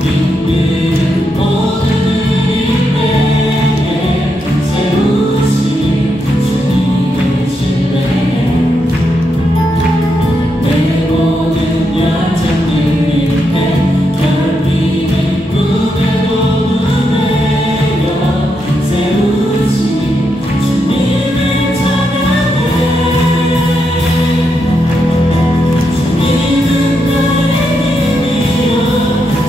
빛비는 모든 의인에게 세우신 주님을 신뢰해 내 모든 야작들 위해 결핍의 꿈에도 누매여 세우신 주님을 찬양해 주님은 나의 힘이여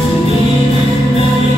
주님은 나의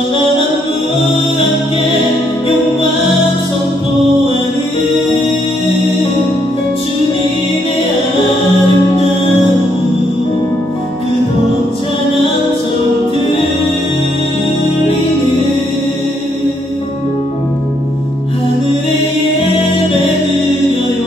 찬란한 문 함께 영광 선포하는 주님의 아름다운 그 벅찬 함성 들리는 하늘의 예배 드려요.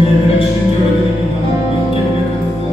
예배를 주님께 올려드립니다. 함께 고백합니다.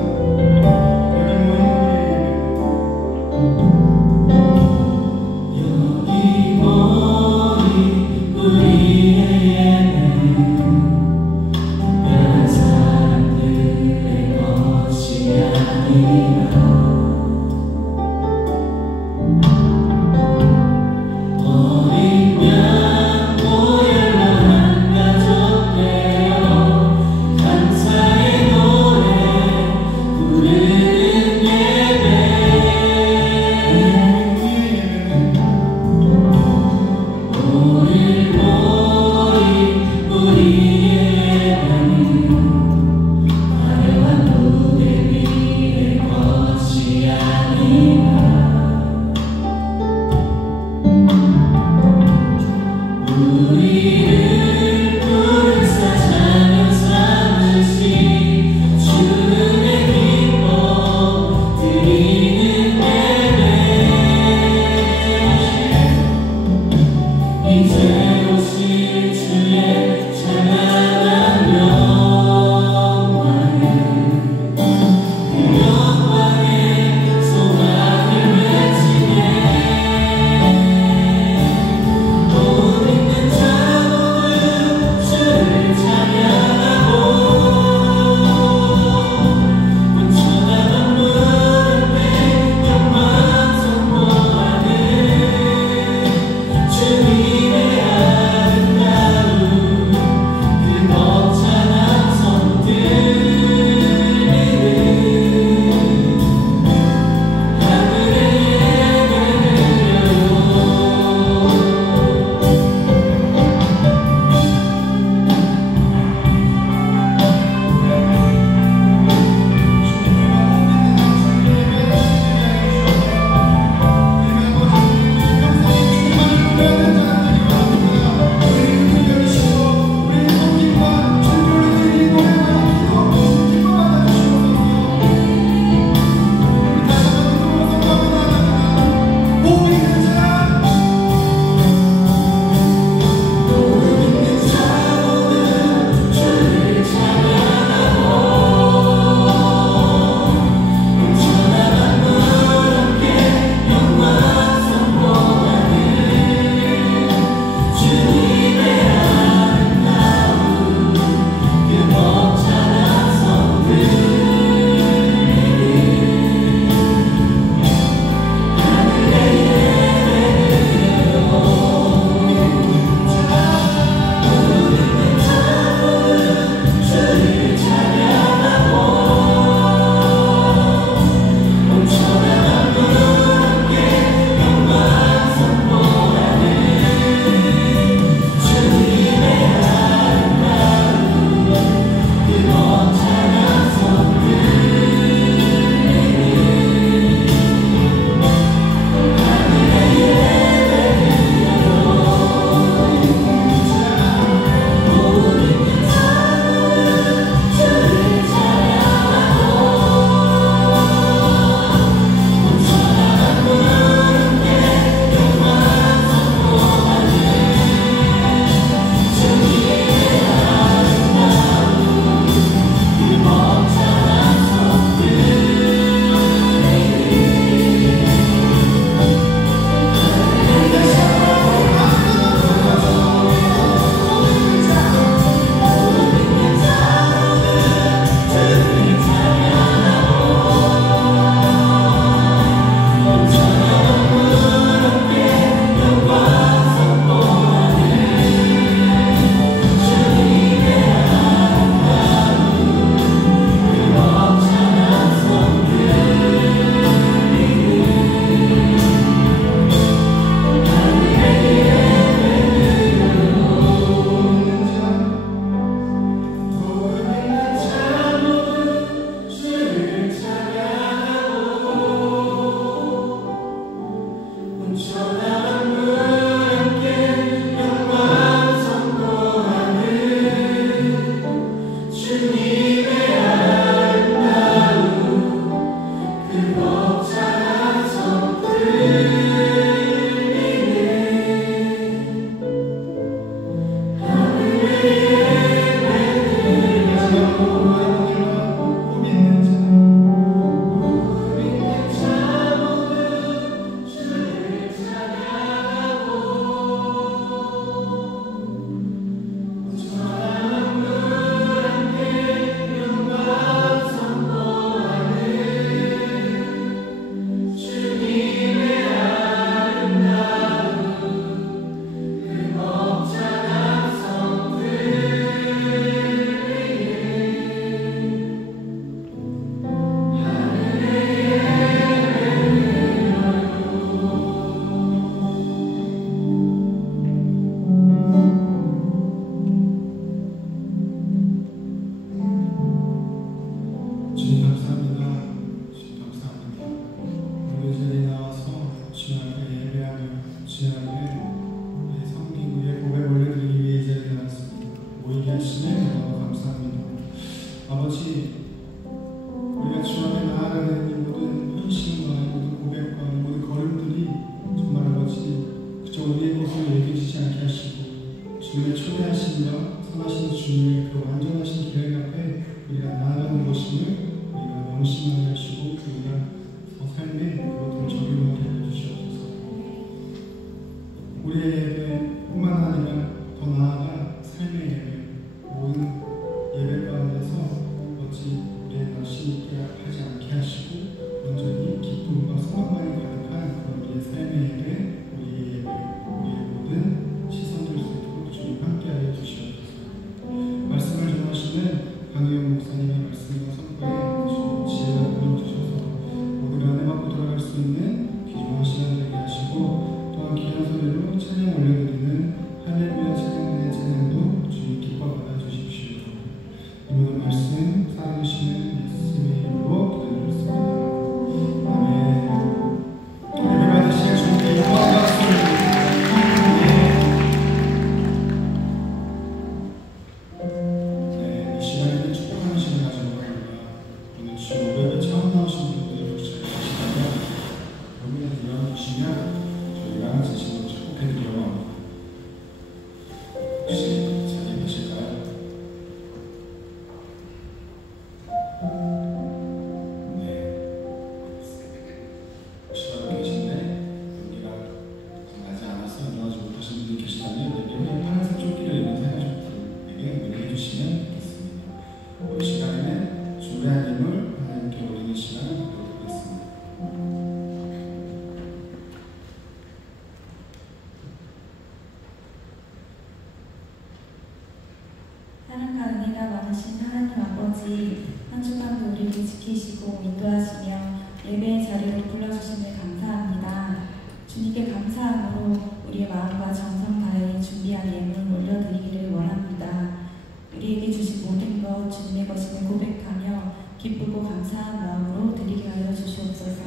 주님 감사합니다. 주님 감사합니다. 우리 이 자리에 나와서 주님 앞에 예배하며 주님 앞에 우리의 섬기고 우리의 고백 올려드리기 위해 이 자리에 나왔습니다. 모이게 하시네 너무 감사합니다. 아버지, 우리가 주 앞에 나아가는 이 모든 헌신과 이 모든 고백과 이 모든 걸음들이 정말 아버지 그저 우리의 것으로 여겨지지 않게 하시고 주님의 초대하심과 선하신 주님의 그 완전하신 계획 앞에 우리가 나아가는 것임을 우리가 명심하게 하시고 우리가 삶에 그것들을 적용하게 해주시옵소서. 우리의 예배뿐만 아니라 더 나아가 삶의 예배, 모든 예배 가운데서 어찌 우리의 낯이 있게 하지 않게 하시고 온전히 기쁨과 소망만이 가득한 그런 우리의 삶의 예배, 우리의 예배, 우리의 모든 시선들 속에 주님 함께하여 주시옵소서. 말씀을 전하시는 강의영 목사님의 말씀과 선포에 주님 지혜가 부어주셔서 모두가 은혜 받고 돌아갈 수 있는 귀중한 시간 되게 하시고 또한 귀한 소리로 찬양 올려드리는 할렐루야 찬양의 찬양도 주님 기뻐 받아주십시오. 이 모든 말씀 살아계시는 예수님의 이름으로 기도드렸습니다. 아멘. 예배 받으실 주님께 영광과 박수를 네, 이 시간에는 축복하는 시간 가지고 갑니다. 오늘 주 500에 처음 나오신 분들 혹시 계시다면 여기에 들어주시면 저희가 진심으로 축복해드리려고 합니다. 혹시 자리에 계실까요? 혹시라도 계신데 여기가 나지 않아서 일어나지 못하신 분이 계시다면 여기 파란색 조끼를 입은 사가족들에게 문의해 주시면 좋겠습니다. 이 시간에는 주배한 힘을 하나님께 올리는 시간을 갖도록 하겠습니다. 사랑과 은혜가 많으신 하나님 아버지, 한 주간도 우리를 지키시고 인도하시며 예배의 자리로 불러주심을 감사합니다. 주님께 감사함으로 우리의 마음과 정성 다해 준비한 예물 올려드리기를 원합니다. 우리에게 주신 모든 것 주님의 것임을 고백하며 기쁘고 감사한 마음으로 드리게 하여 주시옵소서.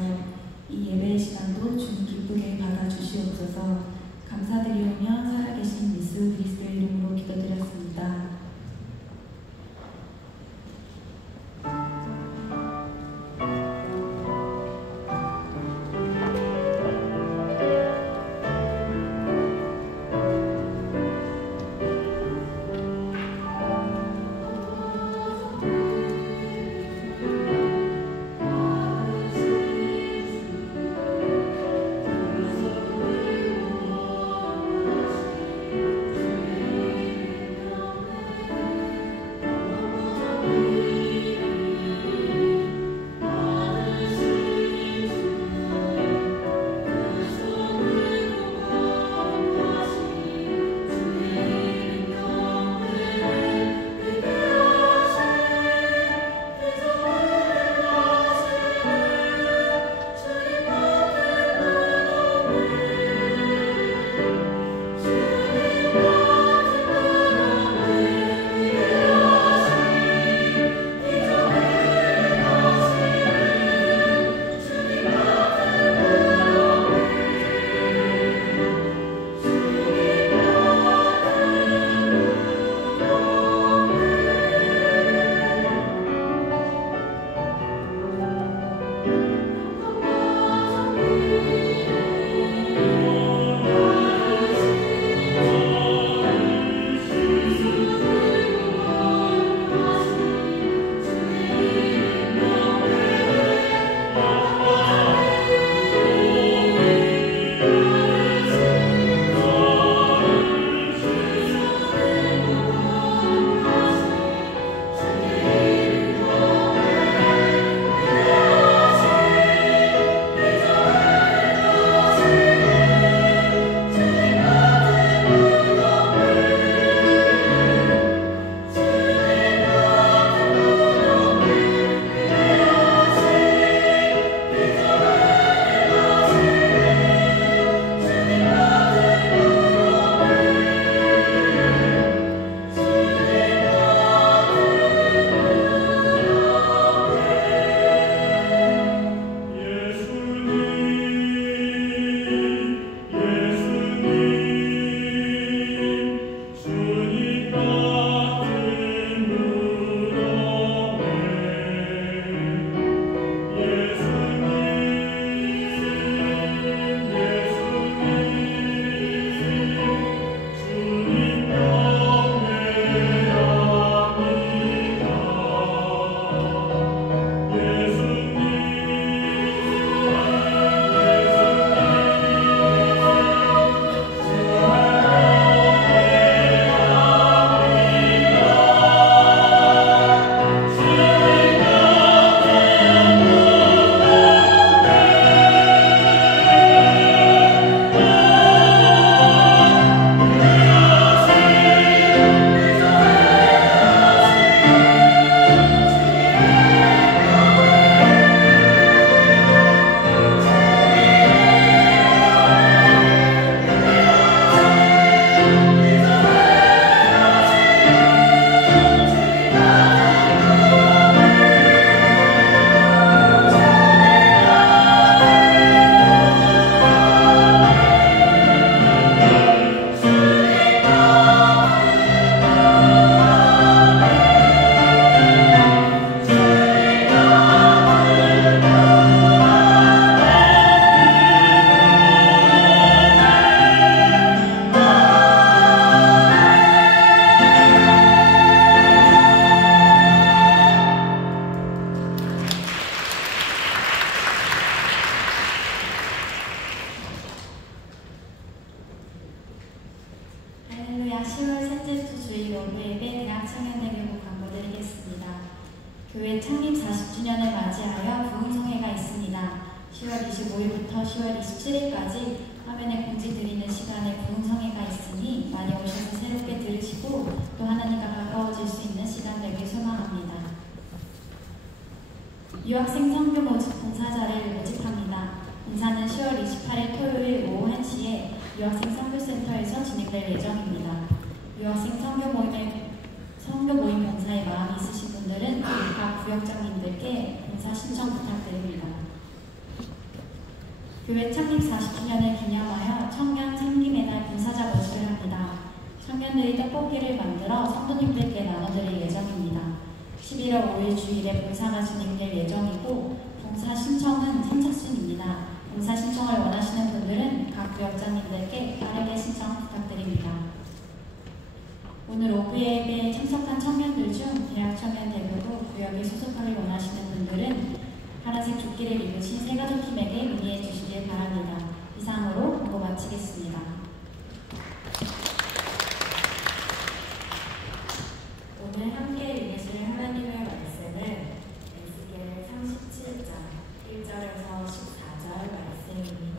이 예배의 시간도 주님 기쁘게 받아주시옵소서. 감사드리오며 살아계신 예수 그리스도의 이름으로 기도드렸습니다. 교회 창립 40주년을 맞이하여 부흥성회가 있습니다. 10월 25일부터 10월 27일까지 화면에 공지 드리는 시간에 부흥성회가 있으니 많이 오셔서 새롭게 들으시고 또 하나님과 가까워질 수 있는 시간 되길 소망합니다. 유학생 선교 모집 봉사자를 모집합니다. 봉사는 10월 28일 토요일 오후 1시에 유학생 선교센터에서 진행될 예정입니다. 유학생 선교 모임 봉사에 마음이 있으신 분들은 각 구역장님들께 봉사 신청 부탁드립니다. 교회 창립 40주년을 기념하여 청년 생김의 날 봉사자 모집을 합니다. 청년들이 떡볶이를 만들어 성도님들께 나눠드릴 예정입니다. 11월 5일 주일에 봉사가 진행될 예정이고 봉사 신청은 선착순입니다. 봉사 신청을 원하시는 분들은 각 구역장님들께 빠르게 신청 부탁드립니다. 오늘 오후 예배에 참석한 청년들 중 대학 청년 대표부 구역에 소속하길 원하시는 분들은 파란색 조끼를 입으신 새가족팀에게 문의해 주시길 바랍니다. 이상으로 보고 마치겠습니다. 오늘 함께 읽으실 하나님의 말씀은 에스겔 37장 1절에서 14절 말씀입니다.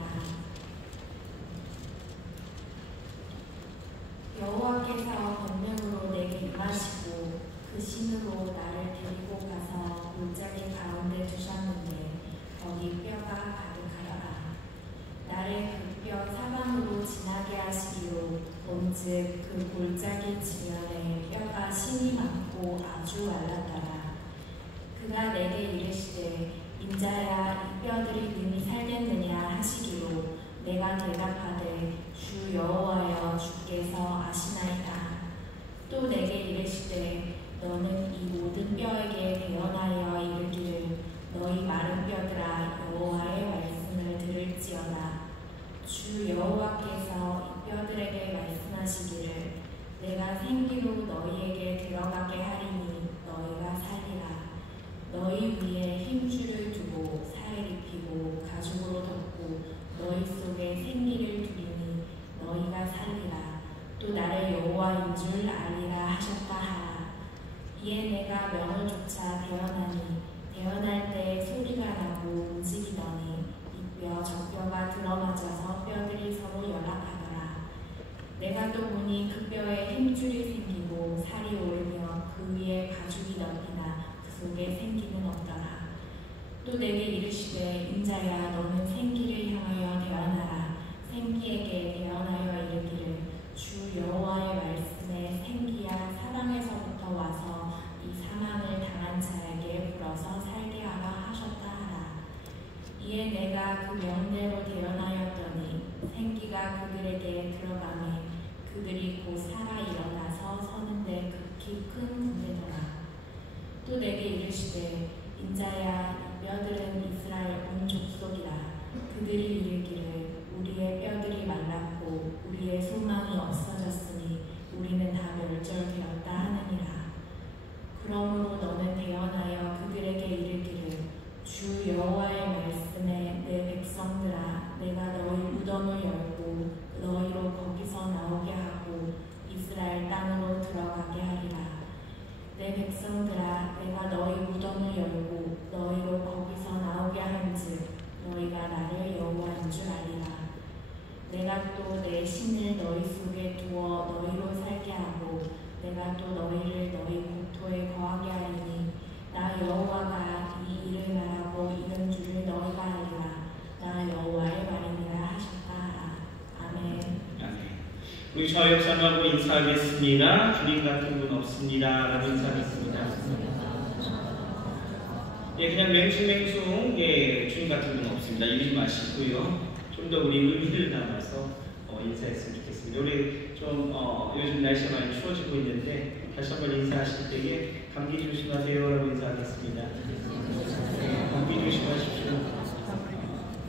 여호와께서 권능으로 내게 임하시고 그 신으로 나를 데리고 가서 골짜기 가운데 두셨는데 거기 뼈가 가득하더라. 나를 그 뼈 사방으로 지나게 하시기로 본즉 그 골짜기 지면에 뼈가 심이 많고 아주 말랐더라. 그가 내게 이르시되 인자야 이 뼈들이 능히 살겠느냐 하시기로 내가 대답하되 주 여호와여 주께서 아시나이다. 또 내게 이르시되 너는 이 모든 뼈에게 대언하여 이르기를 너희 마른 뼈들아 여호와의 말씀을 들을지어다. 주 여호와께서 이 뼈들에게 말씀하시기를 내가 생기로 너희에게 들어가게 하리니 너희가 살리라. 너희 위에 힘줄을 두고 살을 입히고 가죽으로 덮고 너희 속에 생기를 두리니 너희가 살리라. 또 나를 여호와인 줄 알리라 하셨다 하라. 이에 내가 명을 쫓아 대언하니 대언할 때 소리가 나고 움직이더니 이 뼈 저 뼈가 들어맞아서 뼈들이 서로 연합하더라. 내가 또 보니 그 뼈에 힘줄이 생기고 살이 올며 그 위에 가죽이 덮이나 그 속에 생기는 없더라. 또 내게 이르시되 인자야 너는 생기를 향하여 대언하라. 생기에게 대언하여 이르기를 주 여호와의 말씀에 생기야 사방에서부터 와서 이 사망을 당한 자에게 불어서 살게 하라 하셨다 하라. 이에 내가 그 명대로 대언하였더니 생기가 그들에게 들어가매 그들이 곧 살아 일어나서 서는데 극히 큰 군대더라. 또 내게 이르시되 인자야 이 뼈들은 이스라엘 온 족속이라. 그들이 이르기를 우리의 뼈들이 말랐고 우리의 소망이 없어졌으니 우리는 다 멸절되었다 하느니라. 그러므로 너는 대언하여 그들에게 이르기를 주 여호와의 말씀에 내 백성들아 내가 너희 무덤을 열고 너희로 거기서 나오게 하고 이스라엘 땅으로 들어가게 하리라. 내 백성들아 내가 너희 무덤을 열고 너희로 거기서 나오게 한즉 너희가 나를 여호와인 줄 알리라. 내가 또 내 신을 너희 속에 두어 너희로 살게 하고 내가 또 너희를 너희 국토에 거하게 하리니 나 여호와가 이 일을 말하고 이런 줄을 너희가 알리라. 나 여호와의 말이니라 하셨다 하라. 아멘. 우리 저역사하고 인사하겠습니다. 주님 같은 분 없습니다. 라고 인사하겠습니다. 예, 그냥 맹충맹충 주님 같은 분 없습니다. 이러지 마시고요. 좀 더 우리 의미를 담아서 인사했으면 좋겠습니다. 우리 좀 요즘 날씨가 많이 추워지고 있는데 다시 한번 인사하실 때에 감기 조심하세요 라고 인사하겠습니다. 감기 조심하십시오.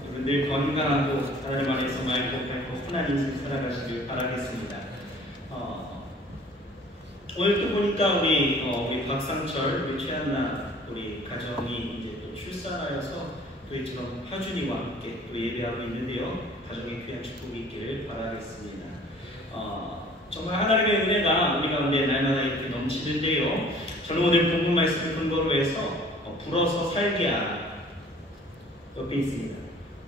여러분 늘 건강하고 하나님 안에서 맑고 밝고 흔한 인생 살아가시길 바라겠습니다. 오늘 또 보니까 우리 박상철, 우리 최한나 우리 가정이 이제 또 출산하여서 또 이처럼 하준이와 함께 또 예배하고 있는데요. 가정의 귀한 축복이 있기를 바라겠습니다. 정말 하나님의 은혜가 우리 가운데 날마다 이렇게 넘치는데요. 저는 오늘 본문 말씀을 근거로 해서 불어서 살게 하라. 옆에 있습니다.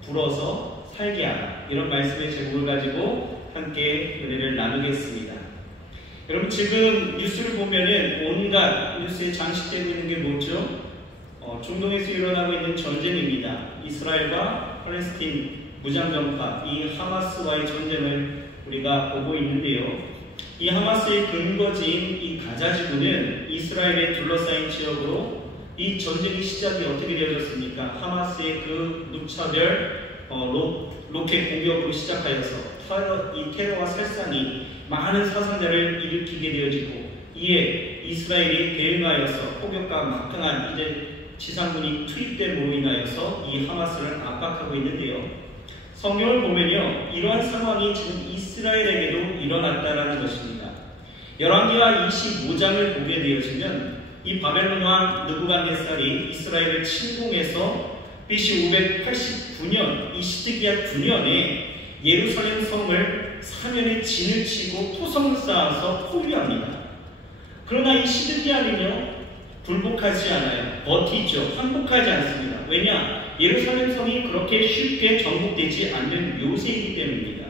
불어서 살게 하라. 이런 말씀의 제목을 가지고 함께 은혜를 나누겠습니다. 여러분, 지금 뉴스를 보면은 온갖 뉴스에 장식되고 있는 게 뭐죠? 중동에서 일어나고 있는 전쟁입니다. 이스라엘과 팔레스틴 무장정파, 이 하마스와의 전쟁을 우리가 보고 있는데요. 이 하마스의 근거지인 이 가자지구는 이스라엘에 둘러싸인 지역으로 이 전쟁의 시작이 어떻게 되어졌습니까? 하마스의 그 무차별 로켓 공격으로 시작하여서 이 테러와 살상이 많은 사상자를 일으키게 되어지고, 이에 이스라엘이 대응하여서 폭격과 막강한 이제 지상군이 투입됨으로 인하여서 이 하마스를 압박하고 있는데요. 성경을 보면요, 이러한 상황이 지금 이스라엘에게도 일어났다라는 것입니다. 열왕기하 25장을 보게 되어지면 이 바벨론 왕 느부갓네살이 이스라엘을 침공해서 BC 589년 이 시드기야 9년에 예루살렘 성을 사면에 진을 치고 토성을 쌓아서 포위합니다. 그러나 이 시드기야는요, 굴복하지 않아요. 버티죠. 항복하지 않습니다. 왜냐? 예루살렘 성이 그렇게 쉽게 정복되지 않는 요새이기 때문입니다.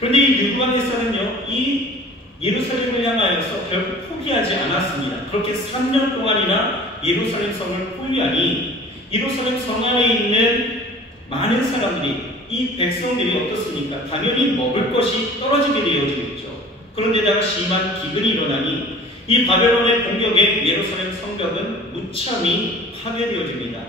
그런데 이 느부갓네살은요, 이 예루살렘을 향하여서 결국 포기하지 않았습니다. 그렇게 3년 동안이나 예루살렘 성을 포위하니 예루살렘 성 안에 있는 많은 사람들이, 이 백성들이 어떻습니까? 당연히 먹을 것이 떨어지게 되어지겠죠. 그런데다가 심한 기근이 일어나니 이 바벨론의 공격에 예루살렘 성벽은 무참히 파괴되어집니다.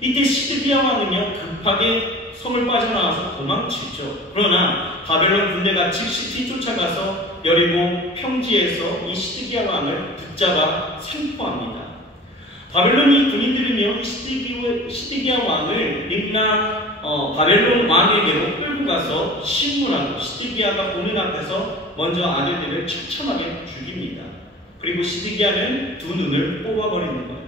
이때 시드기야 왕은요, 급하게 성을 빠져나와서 도망치죠. 그러나 바벨론 군대가 즉시 뒤쫓아가서 여리고 평지에서 이 시드기야 왕을 붙잡아 생포합니다. 바벨론이 군인들은요, 시드기야 왕을 림나 바벨론 왕에게로 끌고 가서 신문하고, 시드기야가 보는 앞에서 먼저 아들들을 처참하게 죽입니다. 그리고 시드기야는 두 눈을 뽑아버리는 거예요.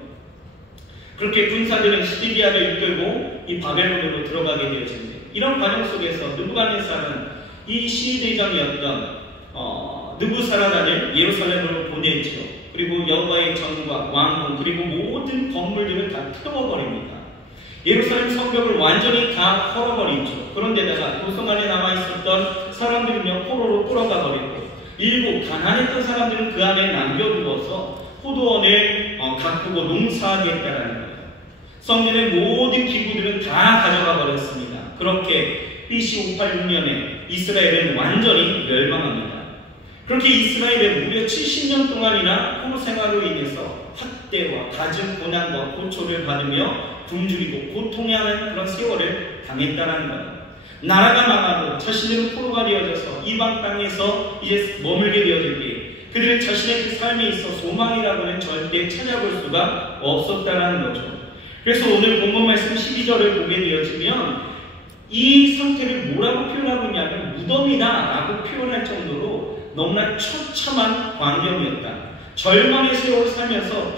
그렇게 군사들은 시드기야를 이끌고 이 바벨론으로 들어가게 되어집니다. 이런 과정 속에서 느부갓네살은 이 시대장이었던 느부사라단을 예루살렘으로 보내죠. 그리고 여호와의 전과 왕궁 그리고 모든 건물들을 다 태워버립니다. 예루살렘 성벽을 완전히 다 헐어버리죠. 그런데다가 도성 안에 남아있었던 사람들은요, 포로로 끌어가 버리고, 일부 가난했던 사람들은 그 안에 남겨두어서 포도원을 가꾸고 농사하겠다라는 거예요. 성전의 모든 기구들은 다 가져가 버렸습니다. 그렇게 BC 586년에 이스라엘은 완전히 멸망합니다. 그렇게 이스라엘은 무려 70년 동안이나 포로 생활로 인해서 학대와 갖은 고난과 고초를 받으며 굶주리고 고통해하는 그런 세월을 당했다는 거예요. 나라가 망하고 자신들은 포로가 되어져서 이방 땅에서 이제 머물게 되어질 때 그들은 자신의 그 삶에 있어 소망이라고는 절대 찾아볼 수가 없었다는 거죠. 그래서 오늘 본문 말씀 12절을 보게 되어지면 이 상태를 뭐라고 표현하고 있냐면 무덤이다 라고 표현할 정도로 너무나 처참한 광경이었다. 절망의 세월을 살면서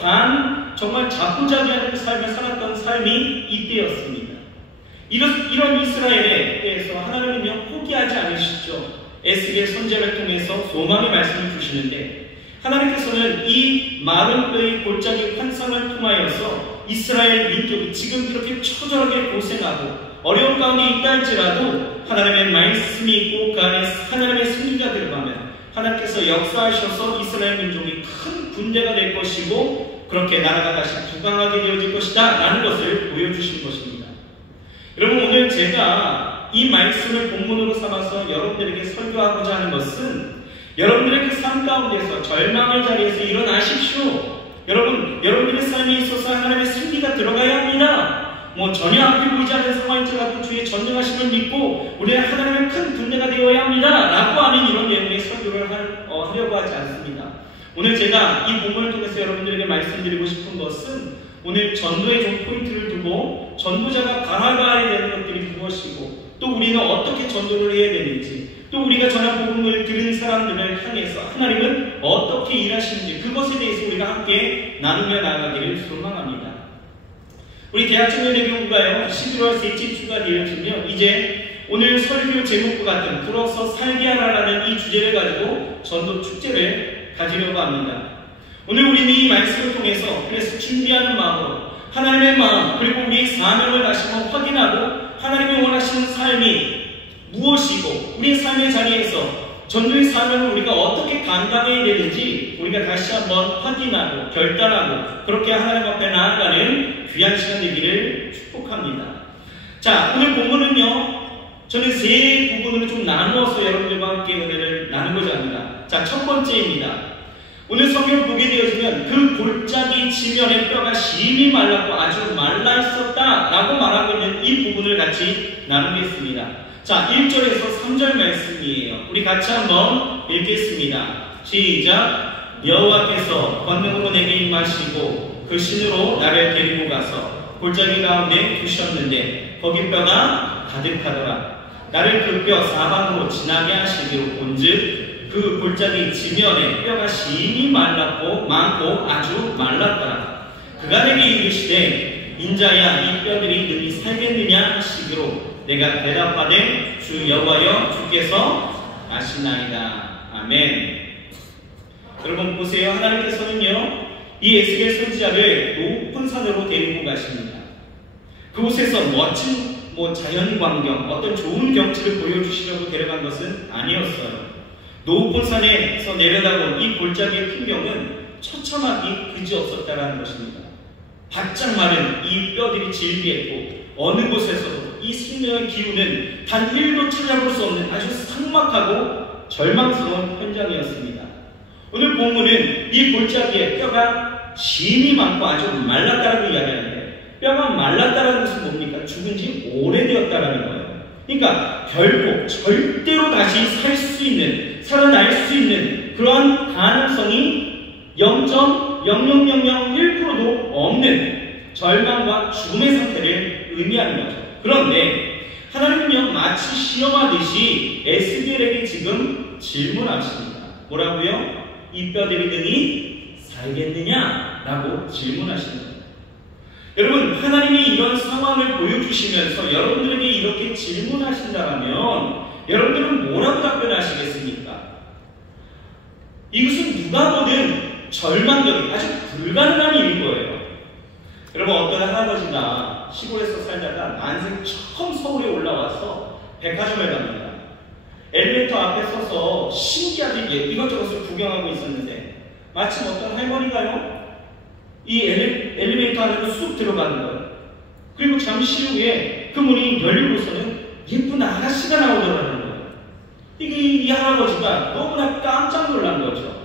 정말 자포자기하는 삶을 살았던 삶이 이때였습니다. 이런 이스라엘에 대해서 하나님은요, 포기하지 않으시죠. 에스겔 선지자를 통해서 소망의 말씀을 주시는데, 하나님께서는 이 마른 뼈의 골짜기 환상을 통하여서 이스라엘 민족이 지금 이렇게 처절하게 고생하고 어려운 가운데 있다 할지라도 하나님의 말씀이 있고 그 안에 하나님의 승리가 들어가면 하나님께서 역사하셔서 이스라엘 민족이 큰 군대가 될 것이고 그렇게 나라가 다시 부강하게 되어질 것이다 라는 것을 보여주신 것입니다. 여러분, 오늘 제가 이 말씀을 본문으로 삼아서 여러분들에게 설교하고자 하는 것은 여러분들의 그 삶 가운데서 절망의 자리에서 일어나십시오. 여러분들의 삶에 있어서 하나님의 승리가 들어가야 합니다. 전혀 앞에 보이지 않는 상황일지라도 주의 전능하심을 믿고 우리는 하나님의 큰 군대가 되어야 합니다 라고 하는 이런 내용의 설교를 하려고 하지 않습니다. 오늘 제가 이 본문을 통해서 여러분들에게 말씀드리고 싶은 것은 오늘 전도의 좀 포인트를 두고 전도자가 바라봐야 되는 것들이 무엇이고 또 우리는 어떻게 전도를 해야 되는지 또 우리가 전한 복음을 들은 사람들을 향해서 하나님은 어떻게 일하시는지 그것에 대해서 우리가 함께 나누며 나아가기를 소망합니다. 우리 대학청년대교구가요 11월 셋째 주가 되어지며 이제 오늘 설교 제목과 같은 불어서 살게 하라라는 이 주제를 가지고 전도 축제를 가지려고 합니다. 오늘 우리는 이 말씀을 통해서 그래서 준비하는 마음으로 하나님의 우리의 사명을 다시 한번 확인하고 하나님이 원하시는 삶이 무엇이고 우리의 삶의 자리에서 전도의 사명을 우리가 어떻게 감당해야 되는지 우리가 다시 한번 확인하고 결단하고 그렇게 하나님 앞에 나아가는 귀한 시간 되기를 축복합니다. 자, 오늘 본문은요, 저는 세 부분으로 좀 나누어서 여러분들과 함께 은혜를 나누고자 합니다. 자, 첫 번째입니다. 오늘 성경을 보게 되어지면 그 골짜기 지면의 뼈가 심히 말랐고 아주 말라 있었다 라고 말하고 있는 이 부분을 같이 나누겠습니다. 자, 1절에서 3절 말씀이에요. 우리 같이 한번 읽겠습니다. 시작. 여호와께서 권능으로 내게 임하시고 그 신으로 나를 데리고 가서 골짜기 가운데 두셨는데 거기 뼈가 가득하더라. 나를 그 뼈 사방으로 지나게 하시기로 본즉 그 골짜기 지면에 뼈가 심히 말랐고 많고 아주 말랐더라. 그가 내게 이르시되 인자야 이 뼈들이 능히 살겠느냐 하시기로 내가 대답하되 주 여호와여 주께서 아시나이다. 아멘. 여러분 보세요. 하나님께서는요 이 에스겔 선지자를 높은 산으로 데리고 가십니다. 그곳에서 멋진 자연 광경, 어떤 좋은 경치를 보여주시려고 데려간 것은 아니었어요. 높은 산에서 내려다본 이 골짜기의 풍경은 처참하기 그지없었다라는 것입니다. 바짝 마른 이 뼈들이 질비했고 어느 곳에서도 이 생명의 기운은 단 1도 찾아볼 수 없는 아주 삭막하고 절망스러운 현장이었습니다. 오늘 본문은 이 골짜기에 뼈가 심히 많고 아주 말랐다라고 이야기하는데 뼈가 말랐다라는 것은 뭡니까? 죽은 지 오래되었다라는 거예요. 그러니까 결코 절대로 다시 살 수 있는, 살아날 수 있는 그러한 가능성이 0.0001%도 없는 절망과 죽음의 상태를 의미하는 거죠. 그런데 하나님은요 마치 시험하듯이 에스겔에게 지금 질문하십니다. 뭐라고요? 이 뼈들이 능히 살겠느냐? 라고 질문하시는 거예요. 여러분, 하나님이 이런 상황을 보여주시면서 여러분들에게 이렇게 질문하신다면 여러분들은 뭐라고 답변하시겠습니까? 이것은 누가 보든 절망적인 아주 불가능한 일인 거예요. 여러분, 어떤 할아버지가 시골에서 살다가 난생 처음 서울에 올라와서 백화점에 갑니다. 엘리베이터 앞에 서서 신기하게 이것저것을 구경하고 있었는데 마침 어떤 할머니가요 이 엘리베이터 안으로 쑥 들어가는 거예요. 그리고 잠시 후에 그 문이 열리고서는 예쁜 아가씨가 나오더라는 거예요. 이 할아버지가 너무나 깜짝 놀란 거죠.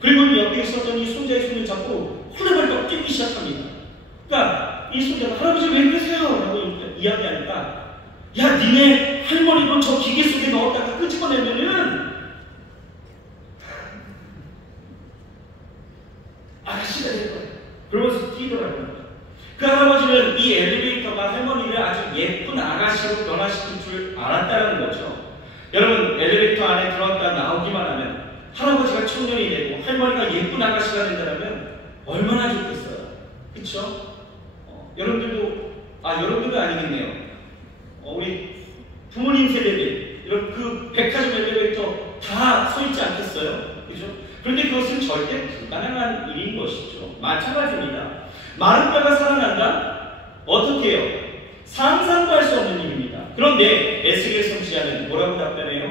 그리고 옆에 있었던 이 손자의 손을 잡고 홀레벌떡 뛰기 시작합니다. 그러니까 이 손자가 할아버지 왜 그러세요? 라고 이야기하니까 야 니네 할머니도 저 기계 속에 넣었다가 끄집어내면은 아가씨가 될 거예요. 그러면서 뛰더라고요. 그 할아버지는 이 엘리베이터가 할머니를 아주 예쁜 아가씨로 변화시킬 줄 알았다는 거죠. 여러분, 엘리베이터 안에 들어갔다 나오기만 하면 할아버지가 청년이 되고 할머니가 예쁜 아가씨가 된다면 얼마나 좋겠어요. 그쵸? 여러분들도 아니겠네요. 우리 부모님 세대들 이런 그 백화점 엘리베이터 다 서 있지 않겠어요? 그죠? 그런데 그것은 절대 불가능한 일인 것이죠. 마찬가지입니다. 마른 뼈가 살아난다? 어떻게 해요? 상상도 할 수 없는 일입니다. 그런데 에스겔 선지자는 뭐라고 답변해요?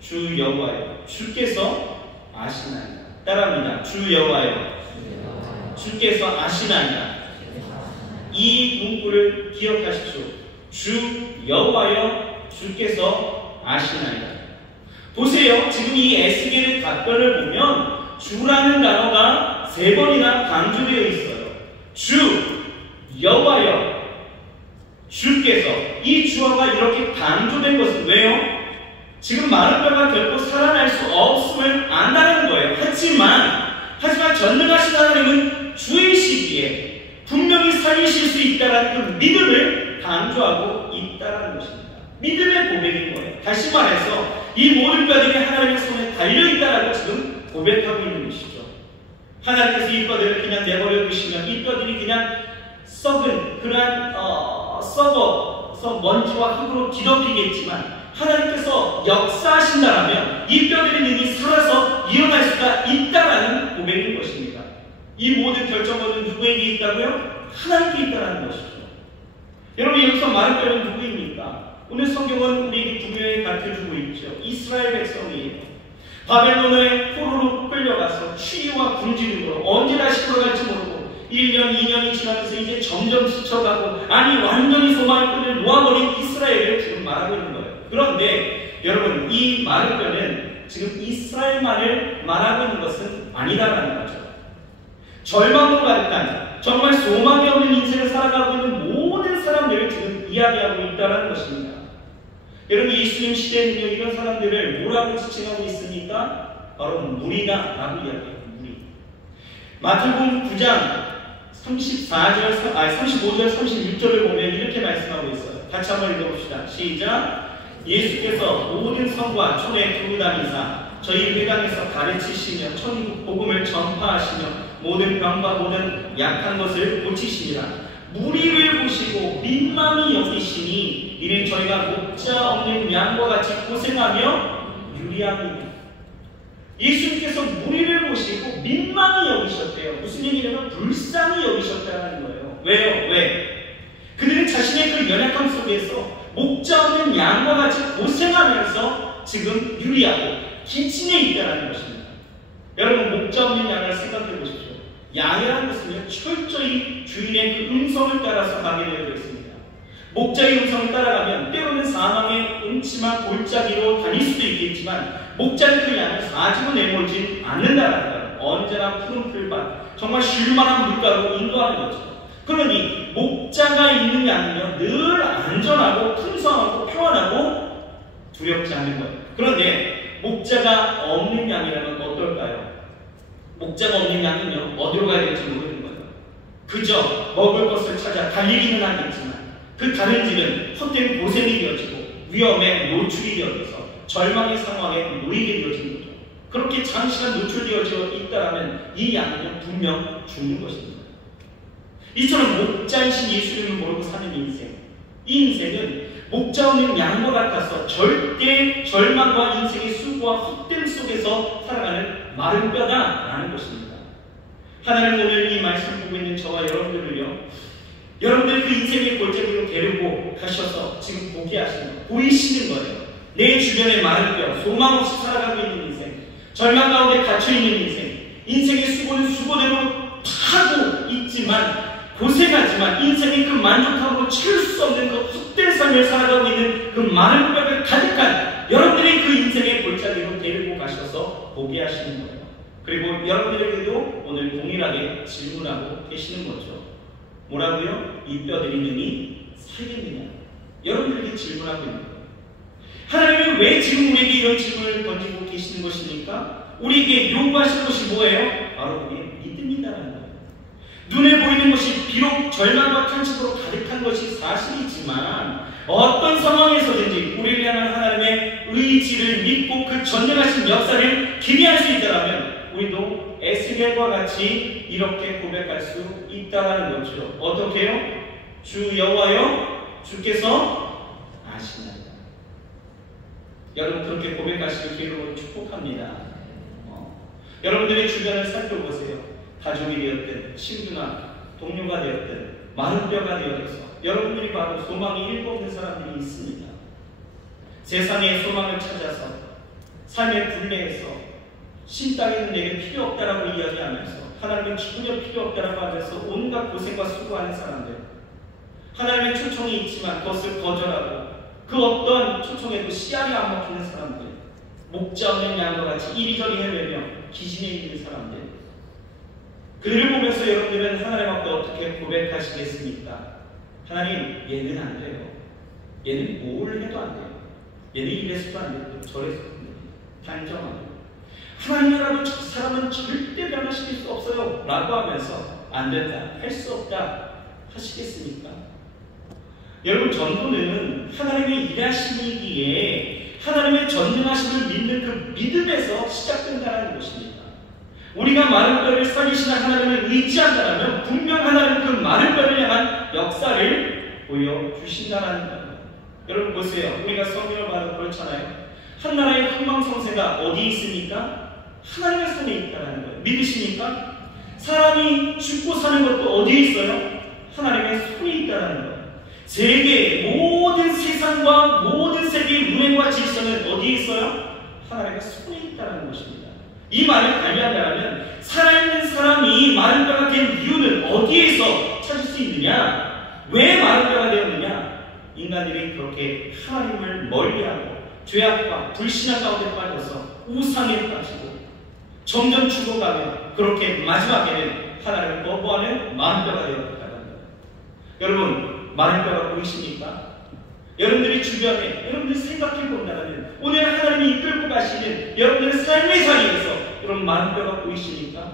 주 여호와여 주께서 아시나이다. 따라합니다. 주 여호와여 주께서 아시나이다. 이 문구를 기억하십시오. 주 여호와여 주께서 아시나이다. 보세요. 지금 이 에스겔의 답변을 보면 주라는 단어가 3번이나 강조되어 있어요. 주 여호와여 주께서, 이 주어가 이렇게 강조된 것은 왜요? 지금 마른 뼈가 결코 살아날 수 없음을 안다는 거예요. 하지만 전능하신 하나님은 주이시기에 분명히 살리실 수 있다는 그 믿음을 강조하고 있다는 것입니다. 믿음의 고백인 거예요. 다시 말해서 이 모든 뼈들이 하나님의 손에 달려있다라고 지금 고백하고 있는 것이죠. 하나님께서 이 뼈들을 그냥 내버려 두시면 이 뼈들이 그냥 썩은 그러한 썩어서 먼지와 흙으로 뒤덮이겠지만 하나님께서 역사하신다라면 이 뼈들이 능히 살아서 일어날 수가 있다라는 고백인 것입니다. 이 모든 결정권은 누구에게 있다고요? 하나님께 있다라는 것이죠. 여러분, 여기서 마른 뼈는 누구입니까? 오늘 성경은 우리에게 두 명에 가르쳐주고 있죠. 이스라엘 백성이에요. 바벨론의 포로로 끌려가서 추위와 굶주림으로 언제 다시 돌아갈지 모르고 1년, 2년이 지나면서 이제 점점 스쳐가고, 아니 완전히 소망의 끈을 놓아버린 이스라엘을 지금 말하고 있는 거예요. 그런데 여러분, 이 마른 뼈는 지금 이스라엘만을 말하고 있는 것은 아니다라는 거죠. 절망으로 가득한, 정말 소망이 없는 인생을 살아가고 있는 모든 사람들을 지금 이야기하고 있다는 것입니다. 여러분, 예수님 시대에는요, 이런 사람들을 뭐라고 지칭하고 있습니까? 바로 무리다라고 이야기해요. 무리. 마태복음 9장 35절, 36절을 보면 이렇게 말씀하고 있어요. 같이 한번 읽어봅시다. 시작. 예수께서 모든 성과 촌에 두루 다니사 저희 회당에서 가르치시며 천국 복음을 전파하시며 모든 병과 모든 약한 것을 고치시니라. 무리를 보시고 민망히 여기시니 이는 저희가 목자 없는 양과 같이 고생하며 유리함이니. 예수님께서 무리를 보시고 민망히 여기셨대요. 무슨 얘기냐면 불쌍히 여기셨다는 거예요. 왜요? 왜? 그들은 자신의 그 연약함 속에서 목자 없는 양과 같이 고생하면서 지금 유리하고 기진에 있다는 것입니다. 여러분, 목자 없는 양을 생각해 보십시오. 양이라는 것은요, 철저히 주인의 그 음성을 따라서 가게 되어 있습니다. 목자의 음성을 따라가면 때로는 사망의 음침한 골짜기로 다닐 수도 있겠지만, 목자는 그 양을 사지고 내몰지 않는다는 거예요. 언제나 푸른 풀밭, 정말 쉴만한 물가로 인도하는 거죠. 그러니 목자가 있는 양은요, 늘 안전하고 풍성하고 평안하고 두렵지 않는 거예요. 그런데 목자가 없는 양이라면 어떨까요? 목자가 없는 양은요, 어디로 가야 될지 모르는 거예요. 그저 먹을 것을 찾아 달리기는 하겠지만 그 가는 길은 헛된 고생이 되어지고 위험에 노출이 되어져서 절망의 상황에 놓이게 되어지는 거죠. 그렇게 장시간 노출되어져 있다면 이 양은 분명 죽는 것입니다. 이처럼 목자이신 예수님을 모르고 사는 인생, 이 인생은 목자 없는 양과 같아서 절대 절망과 인생의 수고와 헛됨 속에서 살아가는 마른 뼈다라는 것입니다. 하나님 오늘 이 말씀을 보고 있는 저와 여러분들을요, 여러분들 그 인생의 골짜기로 데리고 가셔서 지금 보게 하시는, 보이시는 거예요. 내 주변의 마른 뼈, 소망 없이 살아가고 있는 인생, 절망 가운데 갇혀있는 인생, 인생의 수고는 수고대로 타고 있지만 고생하지만 인생의 그 만족함으로 채울 수 없는 그 헛된 삶을 살아가고 있는 그 마른 뼈를 가득한 여러분들의 그 인생의 골짜기로 데리고 가셔서 보게 하시는 거예요. 그리고 여러분들에게도 오늘 동일하게 질문하고 계시는 거죠. 뭐라고요? 이 뼈들이 능히 살겠느냐? 여러분들에게 질문하고 있는 거예요. 하나님은 왜 지금 우리에게 이런 질문을 던지고 계시는 것입니까? 우리에게 요구하시는 것이 뭐예요? 바로 그게 믿음이다라는 거예요. 눈에 보이는 것이 비록 절망과 탄식으로 가득한 것이 사실이지만 어떤 상황에서든지 우리를 향한 하나님의 의지를 믿고 그 전능하신 역사를 기대할 수 있다면 우리도 에스겔과 같이 이렇게 고백할 수 있다는 거죠. 어떻게 해요? 주 여호와여, 주께서 아시나이다. 여러분, 그렇게 고백하시길 기도로 축복합니다. 여러분들의 주변을 살펴보세요. 가족이 되었든 친구나 동료가 되었든 마른 뼈가 되어서 여러분들이 바로 소망이 일고 없는 사람들이 있습니다. 세상의 소망을 찾아서 삶의 불례에서 신 땅에는 내게 필요 없다라고 이야기하면서 하나님은 전혀 필요 없다라고 하면서 온갖 고생과 수고하는 사람들, 하나님의 초청이 있지만 그것을 거절하고 그 어떤 초청에도 씨알이 안 먹히는 사람들, 목자 없는 양과 같이 이리저리 헤매며 기진에 있는 사람들, 그들을 보면서 여러분들은 하나님 앞에 어떻게 고백하시겠습니까? 하나님, 얘는 안 돼요. 얘는 뭘 해도 안 돼요. 얘는 이래서도 안 돼요. 저래서도 안 돼요. 단정하고 하나님이라면 저 사람은 절대 변화시킬 수 없어요 라고 하면서 안 된다, 할 수 없다 하시겠습니까? 여러분, 전도는 하나님의 일하시기에 하나님의 전능하심을 믿는 그 믿음에서 시작된다는 것입니다. 우리가 마른 뼈를 살리시는 하나님을 의지한다면 분명 하나님은 그 마른 뼈를 향한 역사를 보여주신다는 거예요. 여러분 보세요. 우리가 성경을 봐도 그렇잖아요. 한 나라의 흥망성쇠가 어디에 있습니까? 하나님의 손에 있다는 거예요. 믿으십니까? 사람이 죽고 사는 것도 어디에 있어요? 하나님의 손에 있다는 거예요. 모든 세상과 모든 세계의 운행과 질서는 어디에 있어요? 하나님의 손에 있다는 것입니다. 이 말을 관리한다면 살아있는 사람이 마른 뼈가 된 이유는 어디에서 찾을 수 있느냐? 왜 마른 뼈가 되었느냐? 인간들이 그렇게 하나님을 멀리하고 죄악과 불신앙 가운데 빠져서 우상에 빠지고 점점 죽어가며 그렇게 마지막에는 하나님을 거부하는 마른 뼈가 되었다는 거예요. 여러분, 마른 뼈가 보이십니까? 여러분들이 주변에 여러분들이 생각해 본다면 오늘 하나님이 이끌고 가시는 여러분들의 삶의 자리에서 여러분 마른 뼈가 보이십니까?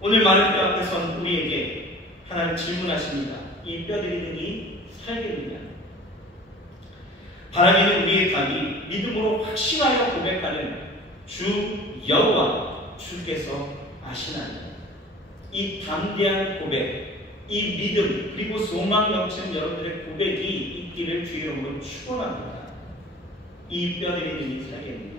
오늘 마른 뼈 앞에 선 우리에게 하나님 질문하십니다. 이 뼈들이 능히 살겠느냐? 바라기는 우리의 답이 믿음으로 확신하여 고백하는 주 여호와 주께서 아시나니. 이 담대한 고백, 이 믿음 그리고 소망 넘치는 여러분들의 고백이 있기를 주의 이름으로 축원합니다. 이 뼈들이 능히 살겠느냐?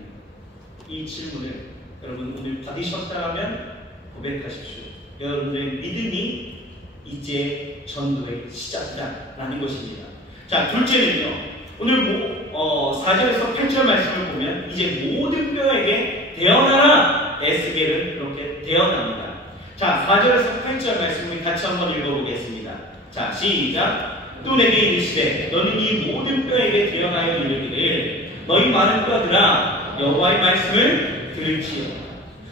이 질문을 여러분 오늘 받으셨다면 고백하십시오. 여러분들의 믿음이 이제 전도의 시작이다라는 것입니다. 자, 둘째는요. 오늘 4절에서 8절 말씀을 보면 이제 모든 뼈에게 대언하라 에스겔은 그렇게 대언합니다. 자, 4절에서 8절 말씀을 같이 한번 읽어보겠습니다. 자, 시작. 또 내게 이르시되 너는 이 모든 뼈에게 대언하여 이르기를 너희 많은 뼈들아 여호와의 말씀을 들을지어다.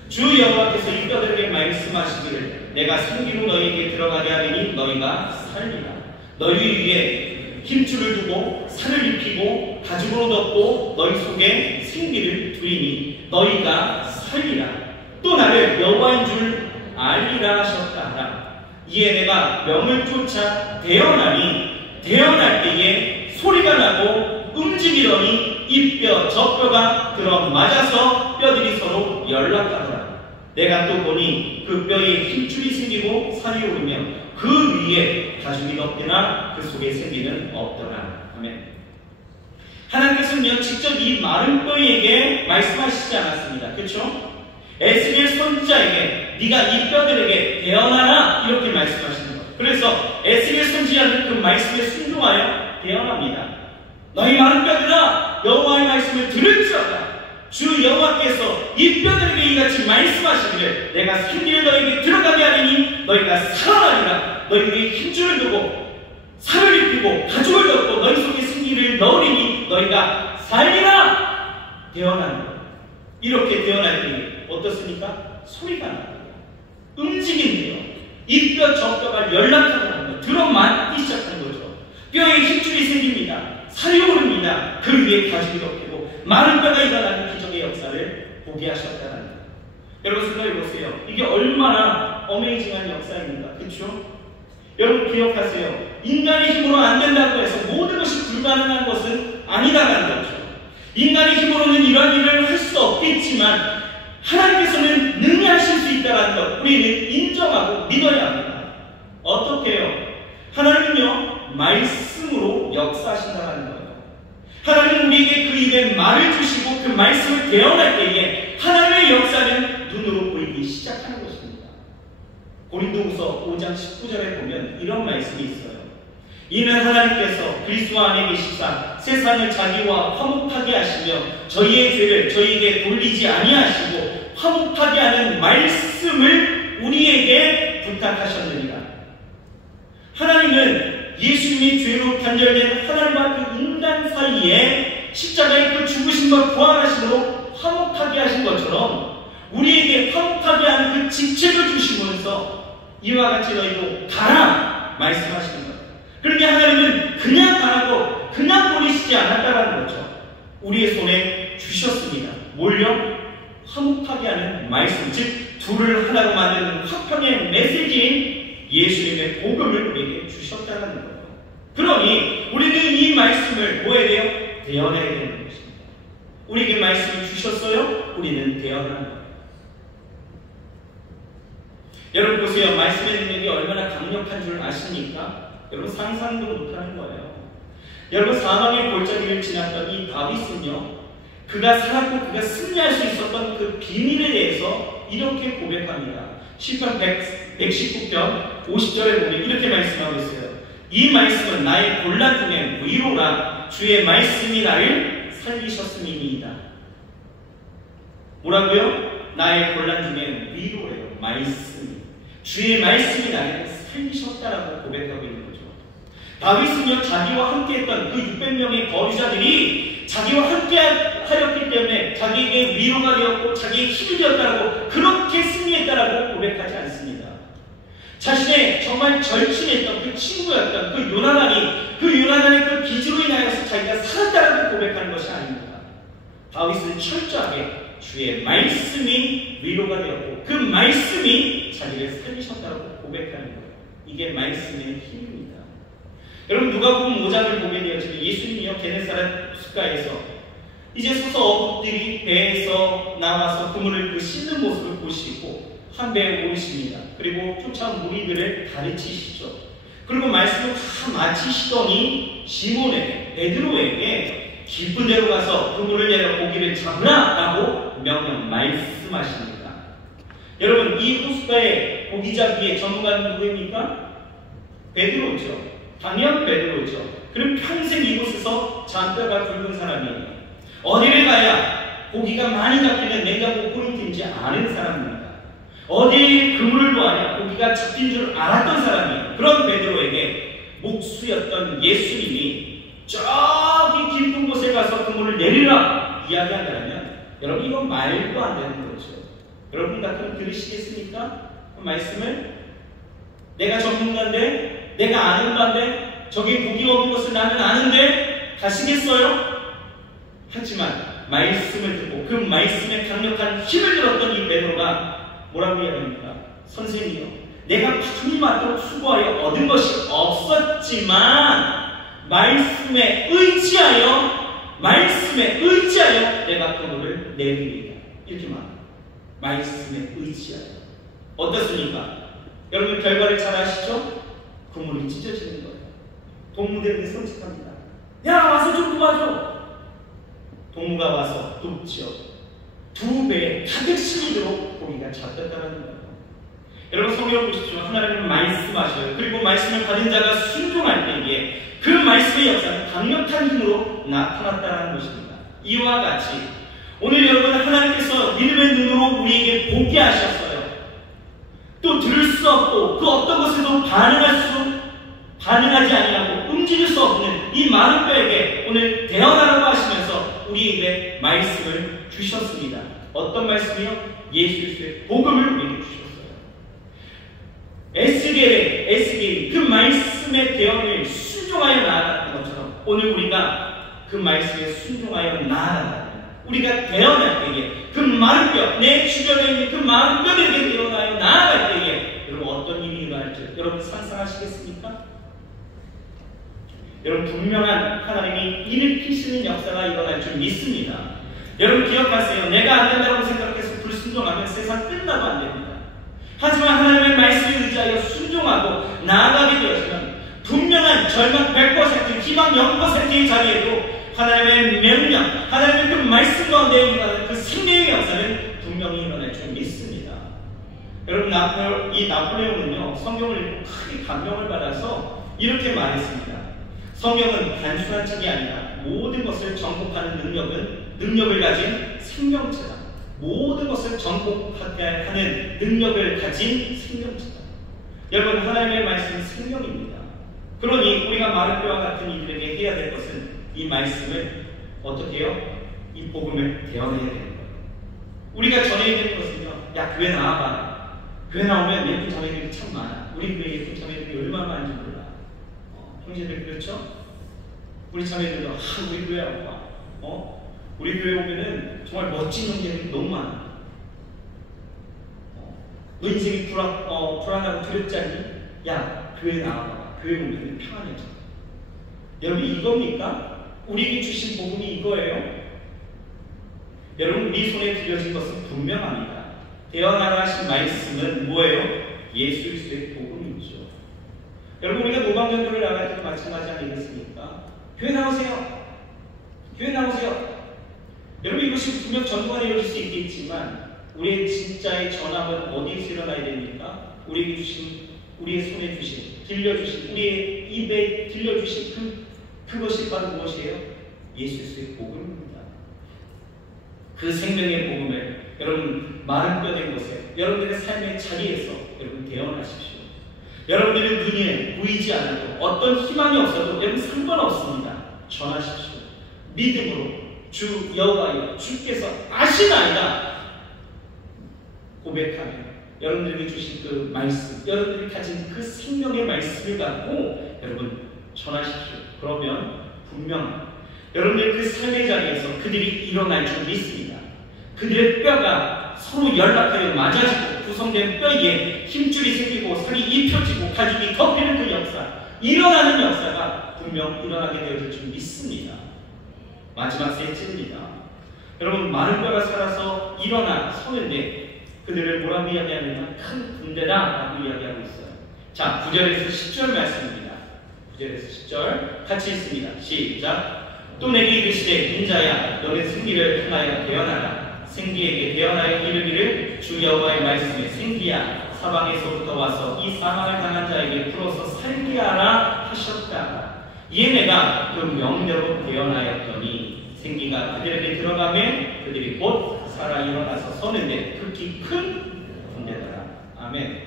주 여호와께서 이 뼈들에게 말씀하시기를 내가 생기로 너희에게 들어가게 하리니 너희가 살리라. 너희 위에 힘줄을 두고 살을 입히고 가죽으로 덮고 너희 속에 생기를 두리니 너희가 살리라. 또 나를 여호와인 줄 알리라 하셨다 하라. 이에 내가 명을 쫓아 대언하니 대언할 때에 소리가 나고 움직이더니 이 뼈 저 뼈가 들어 맞아서 뼈들이 서로 연락하더라. 내가 또 보니 그 뼈에 힘줄이 생기고 살이 오르며 그 위에 가죽이 덮이나 그 속에 생기는 없더라. 아멘. 하나님께서는 직접 이 마른 뼈에게 말씀하시지 않았습니다. 그렇죠? 에스겔 선지자에게 네가 이 뼈들에게 대언하라 이렇게 말씀하시는 거예요. 그래서 에스겔 선지자는 그 말씀에 순종하여 대언합니다. 너희 마른 뼈들아 여호와의 말씀을 들을지어다. 주 여호와께서 이 뼈들에게 이같이 말씀하시기를 내가 생기를 너희에게 들어가게 하리니 너희가 살아나리라. 너희 위에 힘줄을 두고 살을 입히고 가죽을 덮고 너희 속에 생기를 넣으리니 너희가 살리라. 대언하는 거예요. 이렇게 대언할 때 어떻습니까? 소리가 나요. 움직인대요. 이 뼈 저 뼈가 연락하는 거예요. 들어맞기 시작하는 거죠. 뼈에 힘줄이 생깁니다. 살이 오릅니다. 그 위에 가죽이 덮이고 마른 뼈가 일어나는 기적의 역사를 보게 하셨다는 거예요. 여러분 생각해 보세요. 이게 얼마나 어메이징한 역사입니까? 그렇죠? 여러분 기억하세요. 인간의 힘으로 안 된다고 해서 모든 것이 불가능한 것은 아니다라는 거죠. 인간의 힘으로는 이러한 일을 할 수 없겠지만 하나님께서는 능히 하실 수 있다는 것 우리는 인정하고 믿어야 합니다. 어떻게 해요? 하나님은요 말씀으로 역사하신다는 거예요. 하나님은 우리에게 그 입에 말을 주시고 그 말씀을 대언할 때에 하나님의 역사는 눈으로 보이기 시작하는 것입니다. 고린도후서 5장 19절에 보면 이런 말씀이 있어요. 이는 하나님께서 그리스도 안에 계시사 세상을 자기와 화목하게 하시며 저희의 죄를 저희에게 돌리지 아니하시고 화목하게 하는 말씀을 우리에게 부탁하셨느니라. 하나님은 예수님이 죄로 단절된 하나님과 그 인간 사이에 십자가의 그 죽으심과 부활하심으로 화목하게 하신 것처럼 우리에게 화목하게 하는 그 직책을 주시면서 이와 같이 너희도 가라 말씀하시는 거예요. 그러니까 하나님은 그냥 가라고 그냥 보내시지 않았다는 거죠. 우리의 손에 주셨습니다. 뭘요? 화목하게 하는 말씀, 즉 둘을 하나로 만드는 화평의 메시지인 예수님의 복음을 우리에게 주셨다는 거예요. 그러니 우리는 이 말씀을 뭐 해야 돼요? 대언해야 되는 것입니다. 우리에게 말씀을 주셨어요? 우리는 대언하는 거예요. 여러분 보세요. 말씀의 능력이 얼마나 강력한 줄 아십니까? 여러분 상상도 못하는 거예요. 여러분 사망의 골짜기를 지났던 이 다윗은요, 그가 살았고 그가 승리할 수 있었던 그 비밀에 대해서 이렇게 고백합니다. 시편 119편 50절에 보면 이렇게 말씀하고 있어요. 이 말씀은 나의 곤란 중에 위로라. 주의 말씀이 나를 살리셨음이니이다. 뭐라고요? 나의 곤란 중에 위로래요. 말씀이. 주의 말씀이 나를 살리셨다라고 고백하고 있는 거죠. 다윗은요, 자기와 함께했던 그 600명의 거류자들이 자기와 함께 하였기 때문에 자기에게 위로가 되었고 자기의 힘이 되었다라고, 그렇게 승리했다라고 고백하지 않습니다. 자신의 정말 절친했던 그 친구였던 그 요나단의 그 기주로 인하여서 자기가 살았다라고 고백하는 것이 아닙니다. 다윗은 철저하게 주의 말씀이 위로가 되었고 그 말씀이 자기를 살리셨다고 고백하는 거예요. 이게 말씀의 힘입니다. 여러분, 누가복음 5장을 보게 되어지면 예수님이요, 게네사렛 숫가에서 이제 서서 어부들이 배에서 나와서 그물을 씻는 모습을 보시고 한 배에 오르십니다. 그리고 쫓아온 무리들을 가르치시죠. 그리고 말씀을 다 마치시더니 시몬에게, 베드로에게 깊은 데로 가서 그물을 내려 고기를 잡으라 라고 말씀하십니다. 여러분, 이 호숫가의 고기잡기의 전문가는 누구입니까? 베드로죠. 당연 베드로죠. 그럼 평생 이곳에서 잔뼈가 굵은 사람이에요. 어디를 가야 고기가 많이 잡히는 냉장고 포인트인지 아는 사람입니다. 어디 그물을 놓아야 고기가 잡힌 줄 알았던 사람이에요. 그런 베드로에게 목수였던 예수님이 저기 깊은 곳에 가서 그물을 내리라 이야기한다면, 여러분, 이건 말도 안 되는 거죠. 여러분 같으면 들으시겠습니까? 그 말씀을 내가 전문가인데, 내가 아는 바인데, 저기 고기 없는 것을 나는 아는데 가시겠어요? 하지만 말씀을 듣고 그 말씀에 강력한 힘을 들었던 이 베드로가 뭐라고 이야기합니까? 선생님이요, 내가 밤이 맞도록 수고하여 얻은 것이 없었지만 말씀에 의지하여 내가 그물을 내리리라. 이렇게 말합니다. 말씀에 의지하여. 어떻습니까? 여러분, 결과를 잘 아시죠? 그물이 찢어지는 거예요. 동무들에게 솔직합니다. 야, 와서 좀 도와줘. 동무가 와서 돕지요. 2배 가득 실리도록 고기가 잡혔다는 거예요. 여러분, 성경을 보십시오. 하나님은 말씀하셔요. 그리고 말씀을 받은 자가 순종할 때에 그 말씀의 역사는 강력한 힘으로 나타났다는 것입니다. 이와 같이 오늘 여러분, 하나님께서 믿음의 눈으로 우리에게 보게 하셨어요. 또 들을 수 없고 그 어떤 것에도 반응하지 아니하고 움직일 수 없는 이 마른 뼈에게 오늘 대언하라고 하시면서 우리에게 말씀을 주셨습니다. 어떤 말씀이요? 예수 그리스도의 복음을 우리에게 주셨어요. 에스겔 그 말씀의 대언을 순종하여 나아가는 것처럼 오늘 우리가 그 말씀에 순종하여 나아간다. 우리가 대언할 때에 그 마른 뼈, 내 주변에 있는 그 마른 뼈들에게 대언하여 나아갈 때에 여러분, 어떤 일이 일어날지 여러분 상상하시겠습니까? 여러분, 분명한 하나님이 일으키시는 역사가 일어날 줄 믿습니다. 여러분, 기억하세요. 내가 안 된다고 생각해서 불순종하면 세상 끝나도 안 됩니다. 하지만 하나님의 말씀에 의지하여 순종하고 나아가게 되었으면 분명한 절망 100%, 희망 0%의 자리에도 하나님의 명령, 하나님의 그 말씀 가운데 일어나는 그 생명의 역사는 분명히 일어날 줄 믿습니다. 여러분, 이 나폴레옹은요, 성경을 읽고 크게 감명을 받아서 이렇게 말했습니다. 성경은 단순한 책이 아니라 모든 것을 정복하는 능력을 가진 생명체다. 모든 것을 정복하는 능력을 가진 생명체다. 여러분, 하나님의 말씀은 생명입니다. 그러니 우리가 마른 뼈와 같은 이들에게 해야 될 것은 이 말씀을 어떻게 해요? 이 복음을 대언해야 되는 거예요. 우리가 전해야 되는 것은요, 야, 교회 나와봐. 교회 나오면 예쁜 자매들이 참 많아. 우리 교회 예쁜 자매들이 얼마나 많은지 몰라. 형제들 그렇죠? 우리 자매들도 우리 교회 와. 우리 교회 오면은 정말 멋진 형제들이 너무 많아. 너 인생이 불안하고 두렵지 않니? 야, 교회 나와봐. 교회 오면 평안해져. 여러분, 이겁니까? 우리에게 주신 복음이 이거예요? 여러분, 우리 손에 들려진 것은 분명합니다. 대언하라 하신 말씀은 뭐예요? 예수 그리스도의 복음이죠. 여러분, 우리가 노방전도를 나갈 때도 마찬가지 아니겠습니까? 교회 나오세요. 교회 나오세요. 여러분, 이것이 분명 전도가 이루어질 수 있겠지만 우리의 진짜의 전함은 어디에서 일어나야 됩니까? 우리에게 주신, 우리의 손에 주신, 들려주신, 우리의 우리의 입에 들려주신 그것이 바로 무엇이에요? 예수의 복음입니다. 그 생명의 복음을 여러분 마른 뼈된 곳에 여러분들의 삶의 자리에서 여러분 대언하십시오. 여러분들의 눈에 보이지 않아도 어떤 희망이 없어도 여러분 상관없습니다. 전하십시오. 믿음으로 주 여호와여 주께서 아시나이다 고백하며 여러분들에게 주신 그 말씀, 여러분들이 가진 그 생명의 말씀을 갖고 여러분 전하십시오. 그러면 분명 여러분들 그 삶의 자리에서 그들이 일어날 줄 믿습니다. 그들의 뼈가 서로 연락하여 맞아지고 구성된 뼈에 힘줄이 생기고 살이 입혀지고 가죽이 덮이는 그 역사, 일어나는 역사가 분명 일어나게 되어질 줄 믿습니다. 마지막 셋째입니다. 여러분 마른 뼈가 살아서 일어나 서는데 그들을 뭐라고 이야기하느냐? 큰 군대다 라고 이야기하고 있어요. 자, 9절에서 10절 말씀입니다. 9절에서 10절 같이 읽습니다. 시작. 또 내게 이르시되 인자야 너는 생기를 향하여 대언하라. 생기에게 대언하여 이르기를 주 여호와의 말씀에 생기야 사방에서부터 와서 이 사망을 당한 자에게 풀어서 살게 하라 하셨다. 이에 내가 그 명대로 대언하였더니 생기가 그들에게 들어가매 그들이 곧 살아 일어나서 서는데 극히 큰 군대더라. 아멘.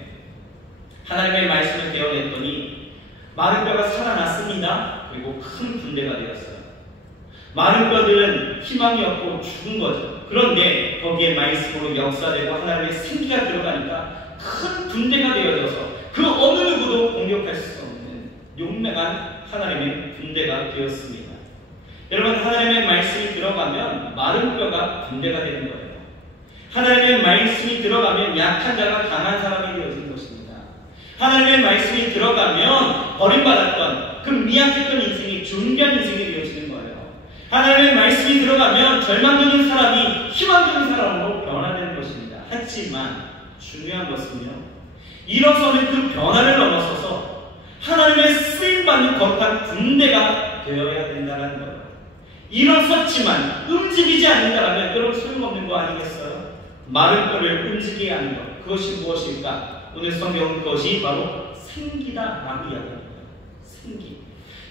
하나님의 말씀을 대언했더니 마른 뼈가 살아났습니다. 그리고 큰 군대가 되었어요. 마른 뼈들은 희망이 없고 죽은 거죠. 그런데 거기에 말씀으로 역사되고 하나님의 생기가 들어가니까 큰 군대가 되어져서 그 어느 누구도 공격할 수 없는 용맹한 하나님의 군대가 되었습니다. 여러분 하나님의 말씀이 들어가면 마른 뼈가 군대가 되는 거예요. 하나님의 말씀이 들어가면 약한 자가 강한 사람이 되어지는 것입니다. 하나님의 말씀이 들어가면 버림받았던 그 미약했던 인생이 존귀한 인생이 되어지는 거예요. 하나님의 말씀이 들어가면 절망적인 사람이 희망적인 사람으로 변화되는 것입니다. 하지만 중요한 것은요, 일어서는 그 변화를 넘어서서 하나님의 쓰임받는 거룩한 군대가 되어야 된다는 거예요. 일어섰지만 움직이지 않는다면 여러분 소용없는 거 아니겠어요? 마른 뼈를 움직이게 하는 것, 그것이 무엇일까? 오늘 성경은 그것이 바로 생기다라고 이야기합니다. 생기.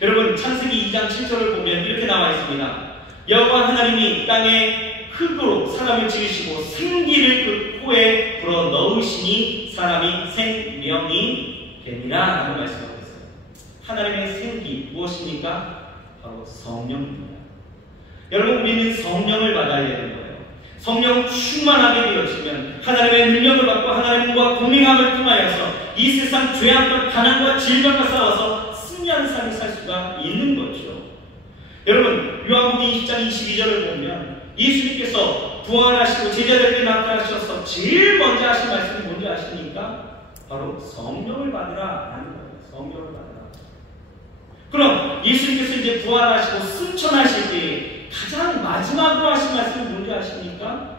여러분 창세기 2장 7절을 보면 이렇게 나와 있습니다. 여호와 하나님이 땅에 흙으로 사람을 지으시고 생기를 그 코에 불어 넣으시니 사람이 생명이 되니라 라고 말씀하고 있어요. 하나님의 생기 무엇입니까? 바로 성령입니다. 여러분 우리는 성령을 받아야 되는 거예요. 성령 충만하게 되어지면 하나님의 능력을 받고 하나님과 동행함을 통하여서 이 세상 죄악과 가난과 질병과 싸워서 승리하는 삶을 살 수가 있는 거죠. 여러분 요한복음 20장 22절을 보면 예수님께서 부활하시고 제자들에게 나타나셔서 제일 먼저 하신 말씀이 뭔지 아십니까? 바로 성령을 받으라 하는 거예요. 성령을 받으라. 그럼 예수님께서 이제 부활하시고 승천하실 때 가장 마지막으로 하신 말씀이 뭔지 아십니까?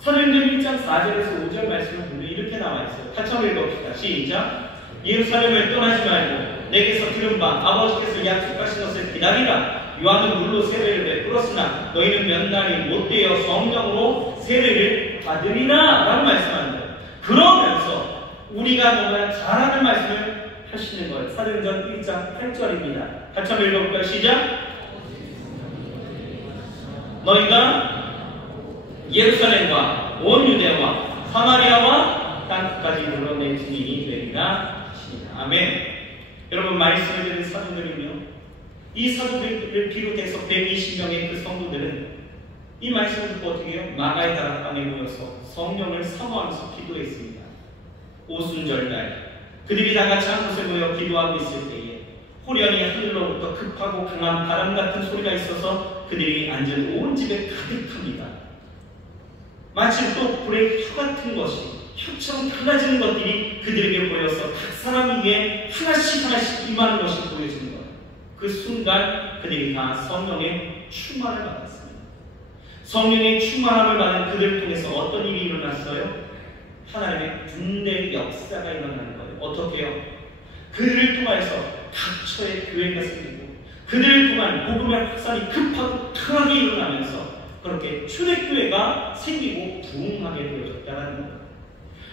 사도행전 1장 4절에서 5절 말씀을 보면 이렇게 나와 있어요. 같이 한번 읽어봅시다. 시작. 예루살렘을 떠나지 말고 내게서 들은 바 아버지께서 약속하신 것을 기다리라. 요한은 물로 세례를 베풀었으나 너희는 몇 날이 못되어 성령으로 세례를 받으리라 라고 말씀하는 거예요. 그러면서 우리가 뭔가 잘하는 말씀을 하시는 거예요. 사도행전 1장 8절입니다. 같이 한번 읽어볼까요? 시작. 너희가 예루살렘과 온 유대와 사마리아와 땅끝까지 물러내 증인이 되리라 하시니라. 아멘. 여러분 말씀을 드린 사도들은요, 이 사도들을 비롯해서 120명의 그 성도들은 이 말씀을 듣고 어떻게 해요? 마가의 다락방에 모여서 성령을 사모하면서 기도했습니다. 오순절날 그들이 다 같이 한 곳에 모여 기도하고 있을 때에 호련히 하늘로부터 급하고 강한 바람 같은 소리가 있어서 그들이 앉은 온 집에 가득합니다. 마치 또 불의 혀 같은 것이 혀처럼 달라지는 것들이 그들에게 보여서 각 사람 위에 하나씩 하나씩 임하는 것이 보여지는 거예요. 그 순간 그들이 다 성령의 충만을 받았습니다. 성령의 충만함을 받은 그들을 통해서 어떤 일이 일어났어요? 하나님의 군대 역사가 일어나는 거예요. 어떻게요? 그들을 통해서 각처에 교회가 생기고 그들을 통한 복음의 확산이 급하고 강하게 일어나면서 그렇게 초대교회가 생기고 부흥하게 되어졌다는 거예요.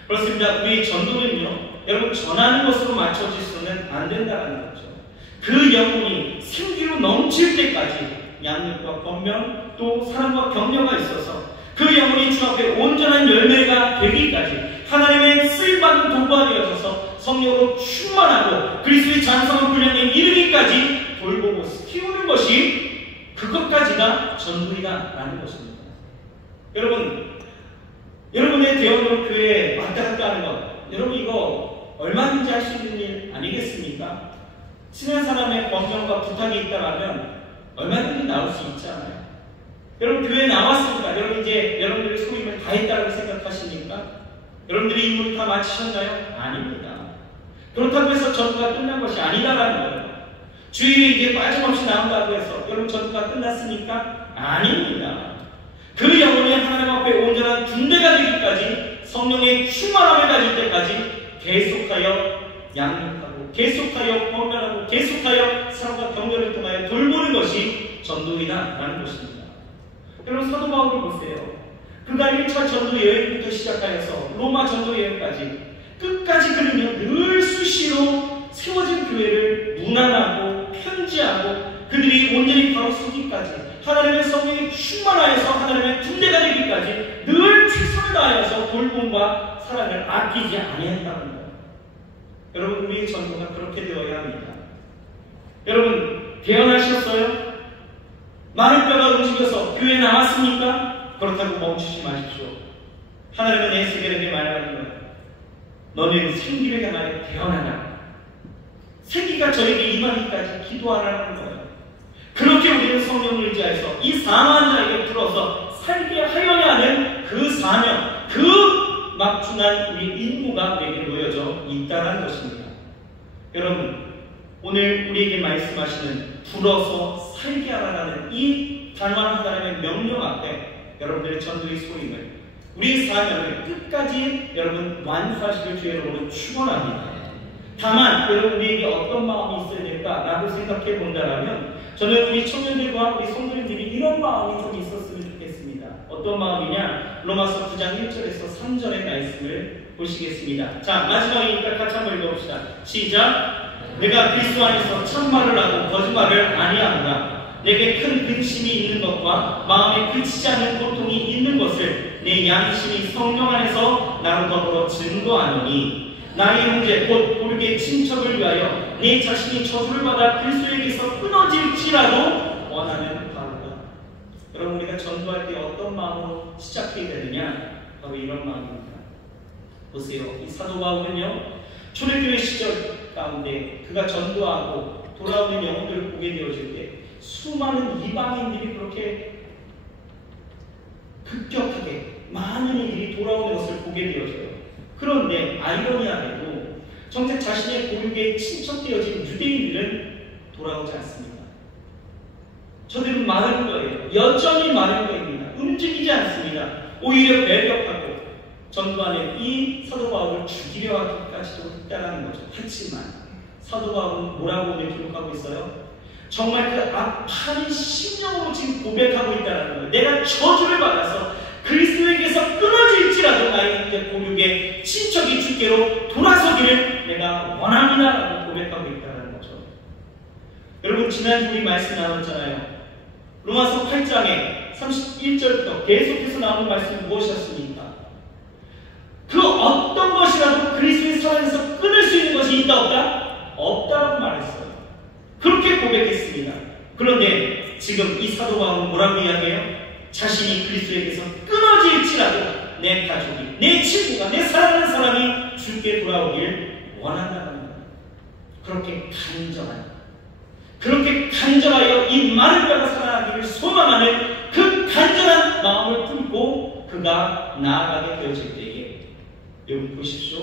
그렇습니다. 우리의 전도는요, 여러분 전하는 것으로 맞춰질 수는 안 된다는 거죠. 그 영혼이 생기로 넘칠 때까지 양육과 권면 또 사랑과 격려가 있어서 그 영혼이 주 앞에 온전한 열매가 되기까지 하나님의 쓰임받은 도구가 되어져서 성령으로 충만하고 그리스도의 장성한 분량에 이르기까지 돌보고 키우는 것이 그것까지가 전부이다라는 것입니다. 여러분의 대원으로 교회에 왔다 갔다 하는 것, 여러분 이거 얼마든지 할 수 있는 일 아니겠습니까? 친한 사람의 권면과 부탁이 있다면 얼마든지 나올 수 있잖아요. 여러분 교회에 나왔습니다. 여러분 이제 여러분들의 소임을 다 했다고 생각하십니까? 여러분들이 임무를 다 마치셨나요? 아닙니다. 그렇다고 해서 전부가 끝난 것이 아니다라는 거예요. 주일에 이제 빠짐없이 나온다고 해서 여러분 전부가 끝났습니까? 아닙니다. 그 영혼이 하나님 앞에 온전한 군대가 되기까지 성령의 충만함을 가질 때까지 계속하여 양육하고 계속하여 권면하고 계속하여 사랑과 격려를 통하여 돌보는 것이 전도이다라는 것입니다. 여러분 사도 바울을 보세요. 그가 1차 전도 여행부터 시작하여서 로마 전도 여행까지 끝까지 그러면 늘 수시로 세워진 교회를 문안하고 편지하고 그들이 온전히 바로 서기까지 하나님의 성령이 충만하여서 하나님의 군대가 되기까지 늘 최선을 다하여서 돌봄과 사랑을 아끼지 아니한다는 거예요. 여러분 우리의 전도가 그렇게 되어야 합니다. 여러분 개헌하셨어요? 많은 뼈가 움직여서 교회에 나왔습니까? 그렇다고 멈추지 마십시오. 하나님은 에스겔에게 말하는 거예요. 너는 생기를 향하여 개헌하라. 생기가 저에게 임하기까지 기도하라는 거예요. 그렇게 우리는 성령을 의지해서 이 사망한 자에게 풀어서 살게 하여야 하는 그 사명, 그 막중한 우리 임무가 우리에게 놓여져 있다는 것입니다. 여러분 오늘 우리에게 말씀하시는 불어서 살게 하라는 이 단호한 하나님의 명령 앞에 여러분들의 전도의 소임을 우리의 사명을 끝까지 여러분 완수하시길 주의 이름으로 축원합니다. 다만 여러분 우리에게 어떤 마음이 있어야 될까라고 생각해 본다면 저는 우리 청년들과 우리 성도님들이 이런 마음이 좀 있었으면 좋겠습니다. 어떤 마음이냐? 로마서 9장 1절에서 3절의 말씀을 보시겠습니다. 자 마지막이니까 같이 한번 읽어봅시다. 시작. 내가 그리스도 안에서 참말을 하고 거짓말을 아니하노라. 내게 큰 근심이 있는 것과 마음에 그치지 않는 고통이 있는 것을 내 양심이 성령 안에서 나로 더불어 증거하노니 나의 형제 곧 고르게 친척을 위하여 내 자신이 저주를 받아 그리스도에게서 끊어질지라도 원하는 바로다. 여러분 우리가 전도할 때 어떤 마음으로 시작해야 되느냐? 바로 이런 마음입니다. 보세요. 이 사도 바울은요 초대교회 시절 가운데 그가 전도하고 돌아오는 영혼들을 보게 되어질 때 수많은 이방인들이 그렇게 급격하게 많은 일이 돌아오는 것을 보게 되어져요. 그런데 아이러니하게도 정작 자신의 고육에 친척되어진 유대인들은 돌아오지 않습니다. 저들은 마른 거예요. 여전히 마른 거입니다. 움직이지 않습니다. 오히려 배격하고 전두환은 이 사도 바울을 죽이려 하기까지도 했다는 거죠. 하지만 사도 바울은 뭐라고 오늘 기록하고 있어요? 정말 그 아파린 심령으로 지금 고백하고 있다는 거예요. 내가 저주를 받아서 그리스도에게서 끊어질지라도 나의 고육의 친척이 주께로 돌아서기를 내가 원합니다라고 고백하고 있다는 거죠. 여러분 지난주 우리 말씀 나눴잖아요. 로마서 8장에 31절부터 계속해서 나오는 말씀은 무엇이었습니까? 그 어떤 것이라도 그리스도의 사랑에서 끊을 수 있는 것이 있다 없다? 없다라고 말했어요. 그렇게 고백했습니다. 그런데 지금 이 사도 바울은 뭐라고 이야기해요? 자신이 그리스도에게서 끊어질지라도 내 가족이, 내 친구가, 내 사랑하는 사람이 주께 돌아오길 원한다는 거예요. 그렇게 간절하여 이 마른 뼈가 살아나기를 소망하는 그 간절한 마음을 품고 그가 나아가게 되어질 때에 여러분 보십시오.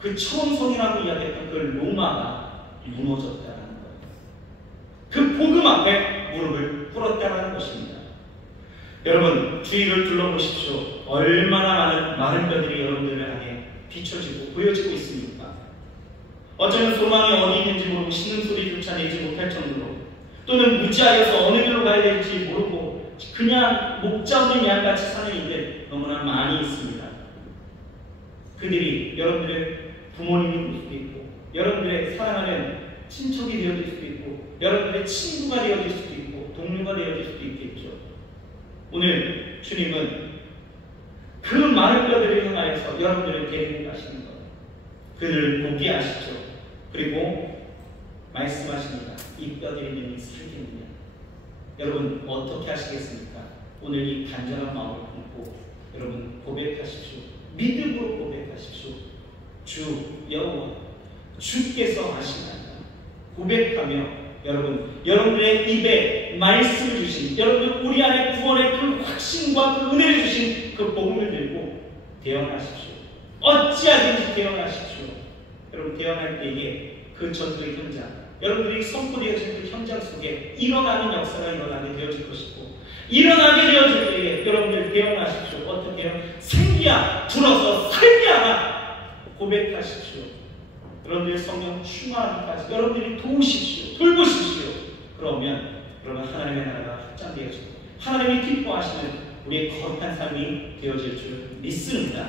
그 처음 성이라고 이야기했던 그 로마가 무너졌다는 거예요. 그 복음 앞에 무릎을 꿇었다는 것입니다. 여러분 주위를 둘러보십시오. 얼마나 많은 마른 뼈들이 여러분들을 향해 비춰지고 보여지고 있습니까? 어쩌면 소망이 어디 있는지 모르고 신음소리조차 내지 못할 정도로 또는 무지하여서 어느 길로 가야 될지 모르고 그냥 목자 없는 양같이 사는 이들 너무나 많이 있습니다. 그들이 여러분들을 부모님이 될 수도 있고, 여러분들의 사랑하는 친척이 되어질 수도 있고, 여러분들의 친구가 되어질 수도 있고, 동료가 되어질 수도 있겠죠. 오늘 주님은 그 많은 뼈들을 향하여서 여러분들을 데리고 가시는 거예요. 그들을 보게 하시죠. 그리고 말씀하십니다. 이 뼈들이 능히 살겠느냐. 여러분 어떻게 하시겠습니까? 오늘 이 간절한 마음을 품고 여러분 고백하십시오. 믿음으로 고백하십시오. 주 여호와 주께서 하시나이다. 고백하며 여러분들의 입에 말씀을 주신, 여러분들 우리 안에 구원의 그 확신과 그 은혜를 주신 그 복음을 들고 대언하십시오. 어찌하든지 대언하십시오. 여러분 대언할 때에 그 전도의 현장, 여러분들이 선포되어진 그 현장 속에 일어나는 역사가 일어나게 되어질 것이고, 일어나게 되어질 때에 여러분들 대언하십시오. 어떻게요? 생기야 불어서 살게 하라 고백하십시오. 여러분들 성령 충만하기까지 여러분들이 도우십시오. 돌보십시오. 그러면 여러분 하나님의 나라가 확장되어지고 하나님이 기뻐하시는 우리의 거룩한 삶이 되어질 줄 믿습니다.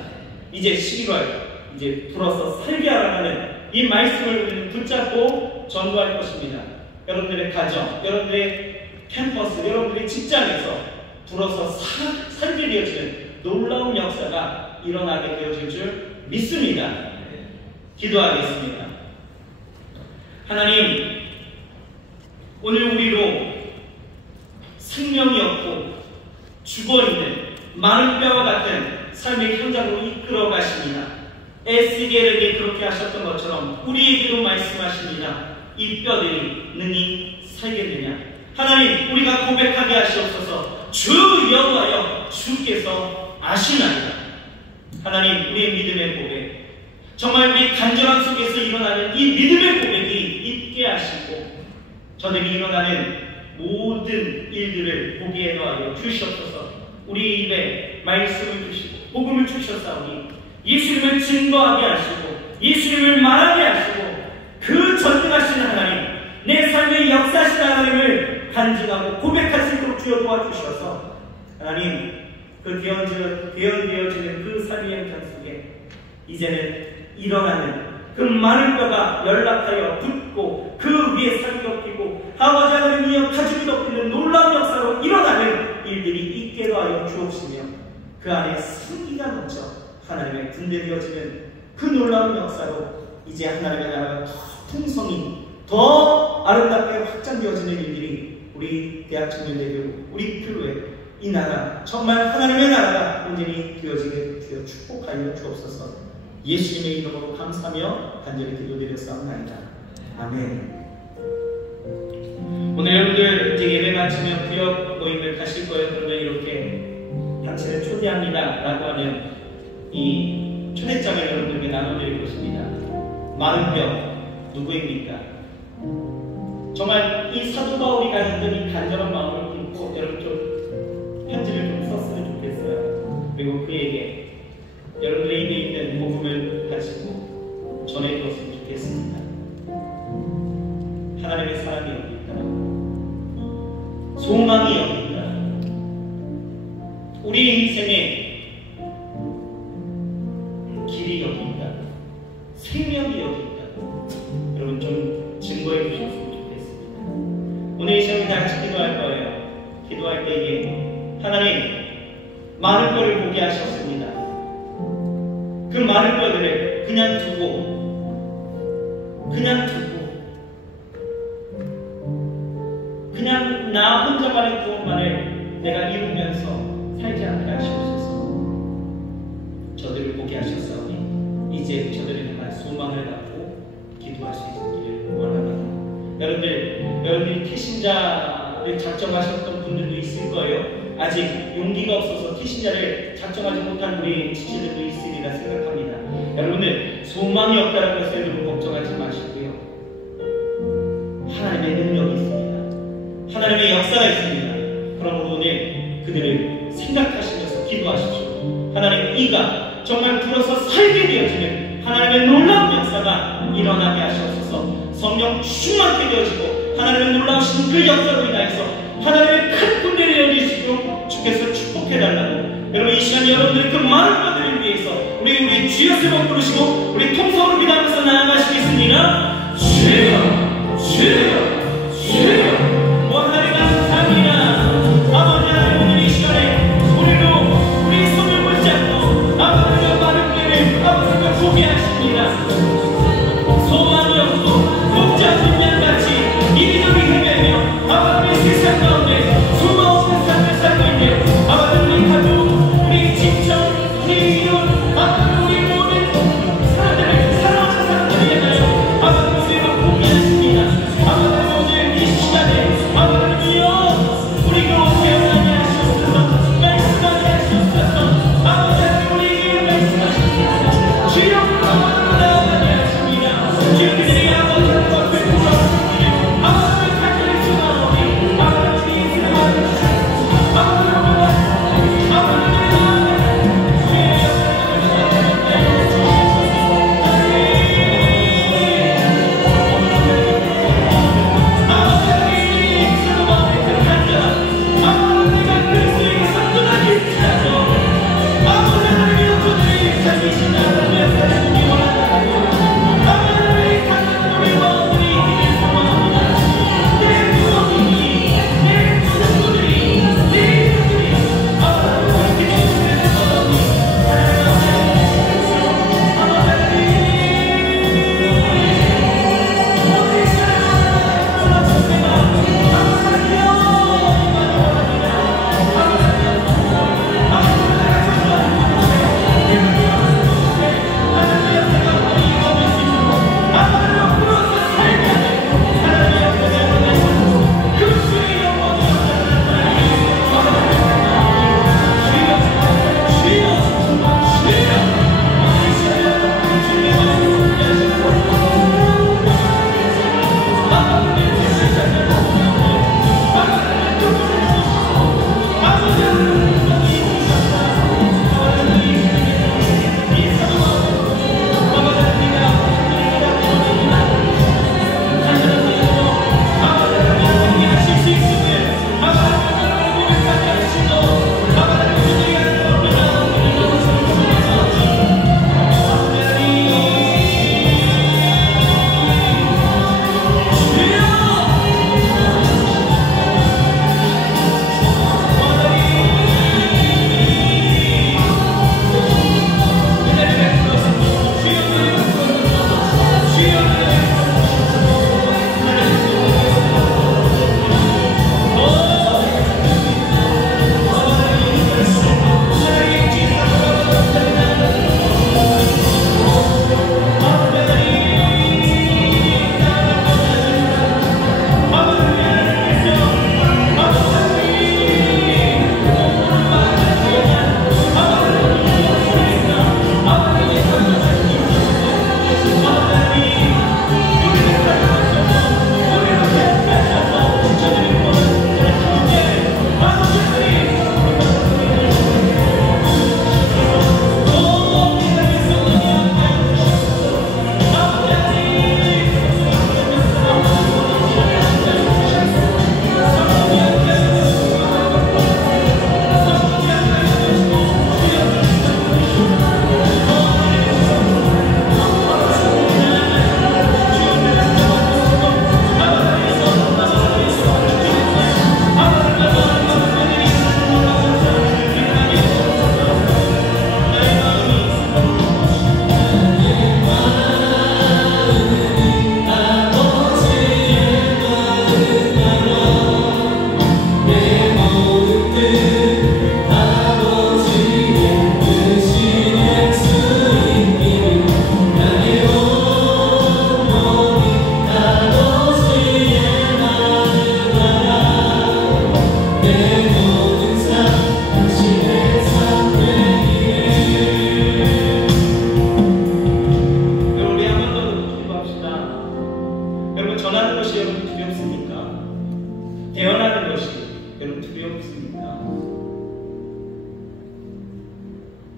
이제 11월 이제 불어서 살게 하라는 이 말씀을 우리는 붙잡고 전도할 것입니다. 여러분들의 가정, 여러분들의 캠퍼스, 여러분들의 직장에서 불어서 살게 되어지는 놀라운 역사가 일어나게 되어질 줄 믿습니다. 기도하겠습니다. 하나님, 오늘 우리로 생명이 없고 죽어있는 마른 뼈와 같은 삶의 현장으로 이끌어 가십니다. 에스겔에게 그렇게 하셨던 것처럼 우리에게도 말씀하십니다. 이 뼈들이 능히 살겠느냐. 하나님, 우리가 고백하게 하시옵소서. 주 여호와여 주께서 아시나이다. 하나님, 우리의 믿음의 고백, 정말 우리 간절함 속에서 일어나는 이 믿음의 고백이 있게 하시고 저들이 일어나는 모든 일들을 보게 하여 주시옵소서. 우리 입에 말씀을 주시고 복음을 주셨사오니 예수님을 증거하게 하시고 예수님을 말하게 하시고 그 전능하신 하나님, 내 삶의 역사하신 하나님을 간증하고 고백할 수 있도록 주여 도와주셔서 하나님, 그 대언되어지는 그 삶의 현장 속에 이제는 일어나는 그 마른 뼈가 연락하여 붙고 그 위에 살이 덮이고 아버지 하나님이여 가죽이 덮이는 놀라운 역사로 일어나는 일들이 있게도 하여 주옵시며 그 안에 승리가 넘쳐 하나님의 군대 되어지는 그 놀라운 역사로 이제 하나님의 나라가 더 풍성히 더 아름답게 확장되어지는 일들이 우리 대학청년대교 우리 교회 이 나라 정말 하나님의 나라가 온전히 되어지게 주여 축복하여 주옵소서. 예수님의 이름으로 감사하며 간절히 기도드렸사옵나이다. 아멘. 오늘 여러분들 이제 예배 마치면 구역 모임을 가실 거예요. 그러면 이렇게 단체를 초대합니다 라고 하는 이 초대장을 여러분들에게 나눠드릴 것입니다. 마른 뼈 누구입니까? 정말 이 사도 바울이 가졌던 이 간절한 마음을 품고 여러분 좀 편지를 좀 썼으면 좋겠어요. 그리고 그에게 여러분들의 입에 있는 복음을 가지고 전해주었으면 좋겠습니다. 하나님의 사랑이 여기 있다. 소망이 여기 있다. 우리 인생의 길이 여기 있다. 생명이 여기 있다. 여러분 좀 증거해 주셨으면 좋겠습니다. 오늘 이 시간에 다 같이 기도할 거예요. 기도할 때에 하나님, 많은 뼈를 보게 하셨습니다. 그 많은 뼈들을 그냥 두고 그냥 나 혼자만의 구원만을 내가 이루면서 살지 않게 하시옵소서. 저들을 보게 하셨사오니 이제 저들을 향한 소망을 갖고 기도할 수 있기를 원합니다. 여러분들이 태신자를 작정하셨던 분들도 있을 거예요. 아직 용기가 없어서 태신자를 작정하지 못한 우리 지체들도 있으리라 생각합니다. 여러분들 소망이 없다는 것에 너무 걱정하지 마시고요. 하나님의 능력이 있습니다. 하나님의 역사가 있습니다. 그러므로 오늘 그들을 생각하시면서 기도하십시오. 하나님, 이가 정말 불어서 살게 되어지는 하나님의 놀라운 역사가 일어나게 하시옵소서. 성령 충만케 되어지고 하나님의 놀라우신 그 역사로 인하여서 하나님의 큰 군대를 열리시도록 주께서 축복해달라고 여러분 이 시간 여러분들의 그 많은 것들을 위해서 우리 주여 세 번 부르시고 우리 통성으로 기도하면서 나아가시겠습니다. 주여 주여 주여 원하리 감사합니다. 아버지 하나님 오늘 이 시간에 우리로 우리 손을 붙잡고 아버지가 많은 길을 아버지가 소개하십니다. 소망이 없고 복잡한 양같이 이리저리 헤매며 아버지의 세상 가운데 소망 없는 삶을 살고 있는 아버지 우리 가족 우리 친척 우리 이웃 아버지 우리 모든 사람들을 사랑하는 사람들을 위하여 아버지 우리로 포기하십니다. 아버지 오늘 이 시간에 아버지여 우리가 태어나게 하시옵소서 말씀하게 하시옵소서 아버지 우리에게 말씀하시옵소서 주여 나아가게 하십니다. 주여 그들이 아버지의 것을 돌아오시니 아버지의 가정을 주나오니 아버지 인생을 아버지 아버지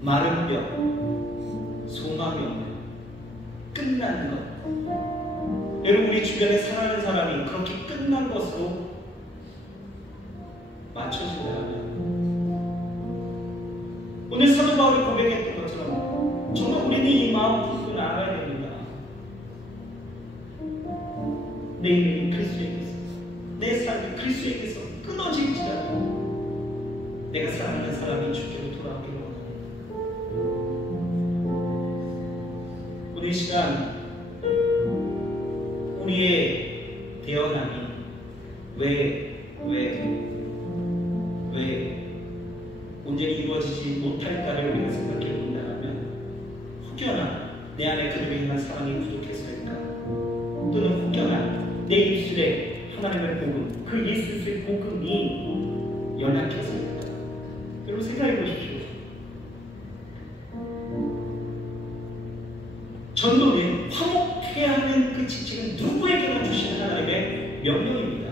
마른 뼈, 소망이 없는 끝난 것. 여러분 우리 주변에 사랑하는 사람이 그렇게 끝난 것으로 맞춰진다면 내 삶이 그리스도에게서 끊어질지라도 내가 사랑하는 사람이 주께로 돌아오기를 원합니다. 오늘 시간 우리의 대언함이 왜 온전히 이루어지지 못할까를 우리가 생각해 본다면 혹여나 내 안에 그들을 향한 사랑이 부족해서일까? 또는 혹여나 내 입술에 하나님의 복음, 그 예수의 복음이 연약해서일까? 여러분 생각해 보십시오. 전도는 화목해야 하는 그 직책은 누구에게나 주시는 하나님의 명령입니다.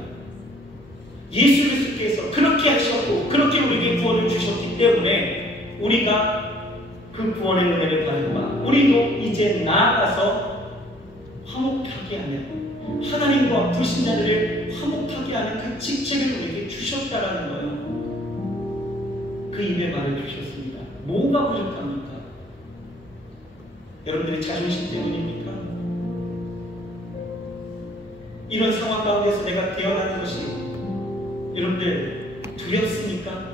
예수 그리스도께서 그렇게 하셨고 그렇게 우리에게 구원을 주셨기 때문에 우리가 그 구원의 은혜를 받아봐 우리도 이제 나아가서 화목하게 하는 하나님과 불신자들을 화목하게 하는 그 직책을 우리에게 주셨다라는 거예요. 그 입에 말해 주셨습니다. 뭐가 부족합니까? 여러분들의 자존심 때문입니까? 이런 상황 가운데서 내가 태어나는 것이 여러분들 두렵습니까?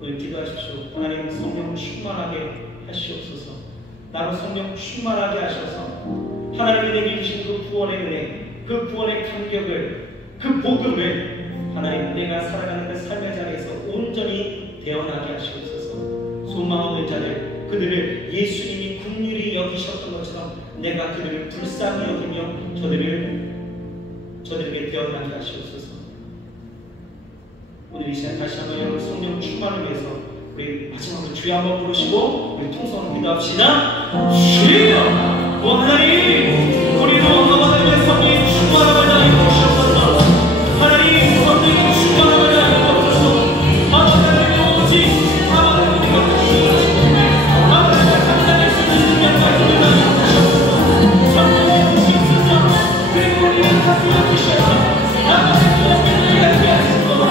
오늘 기도하십시오. 하나님 성령 충만하게 하시옵소서. 나로 성령 충만하게 하셔서 하나님이 내게 주신 그 구원의 은혜, 그 구원의 감격을, 그 복음을 하나님 내가 살아가는 그 삶의 자리에서 온전히 대언하게 하시옵소서. 소망 없는 자들, 그들을 예수님이 긍휼히 여기셨던 것처럼 내가 그들을 불쌍히 여기며 저들에게 대언하게 하시옵소서. 오늘 이 시간 다시 한번 여러분 성령 충만을 위해서 우리 마지막으로 주여 한번 부르시고 우리 통성으로 기도합시다. 주여! 오 하나님! 우리로 하나님의 성령이 충만함을 하여 주시옵소서. 하나님 성령이 충만함을 하여 주옵소서. 하나님 오직 하나님의 주시옵소서. 하나님의 감당할 수 있는 능력과 힘을 하여 주시옵소서. 성령의 주시옵소서. 그리고 우리의 가슴을 주시옵소서. 하나님의 영광을 하게 하시옵소서.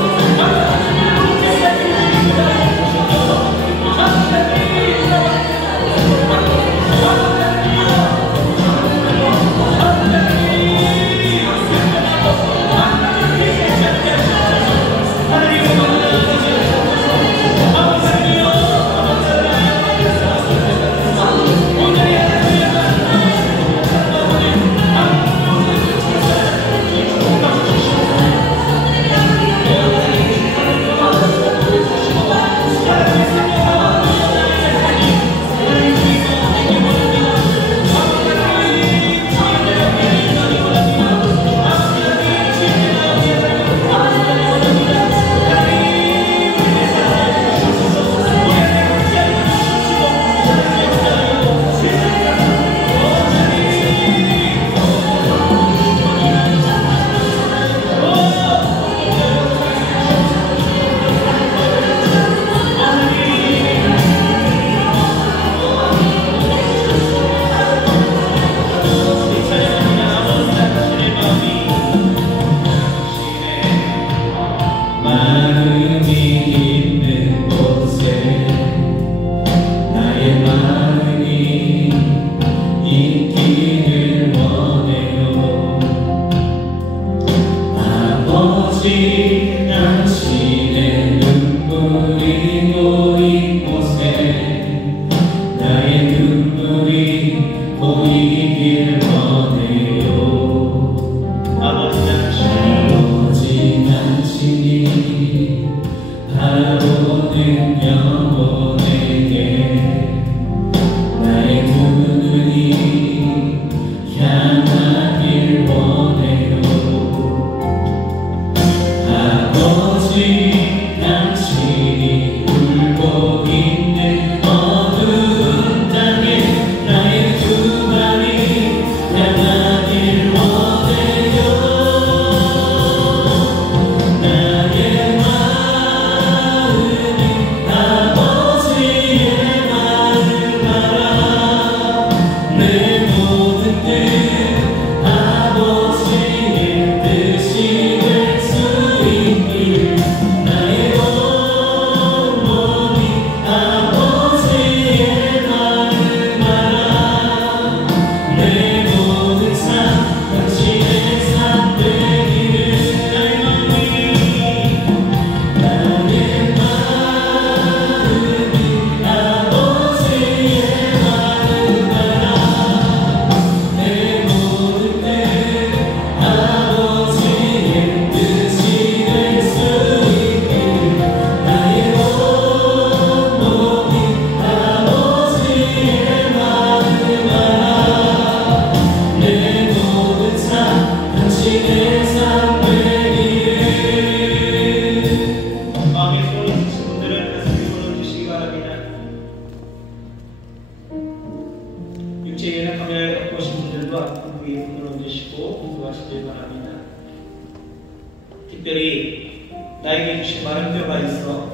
특별히 나에게 주신 마른 뼈가 있어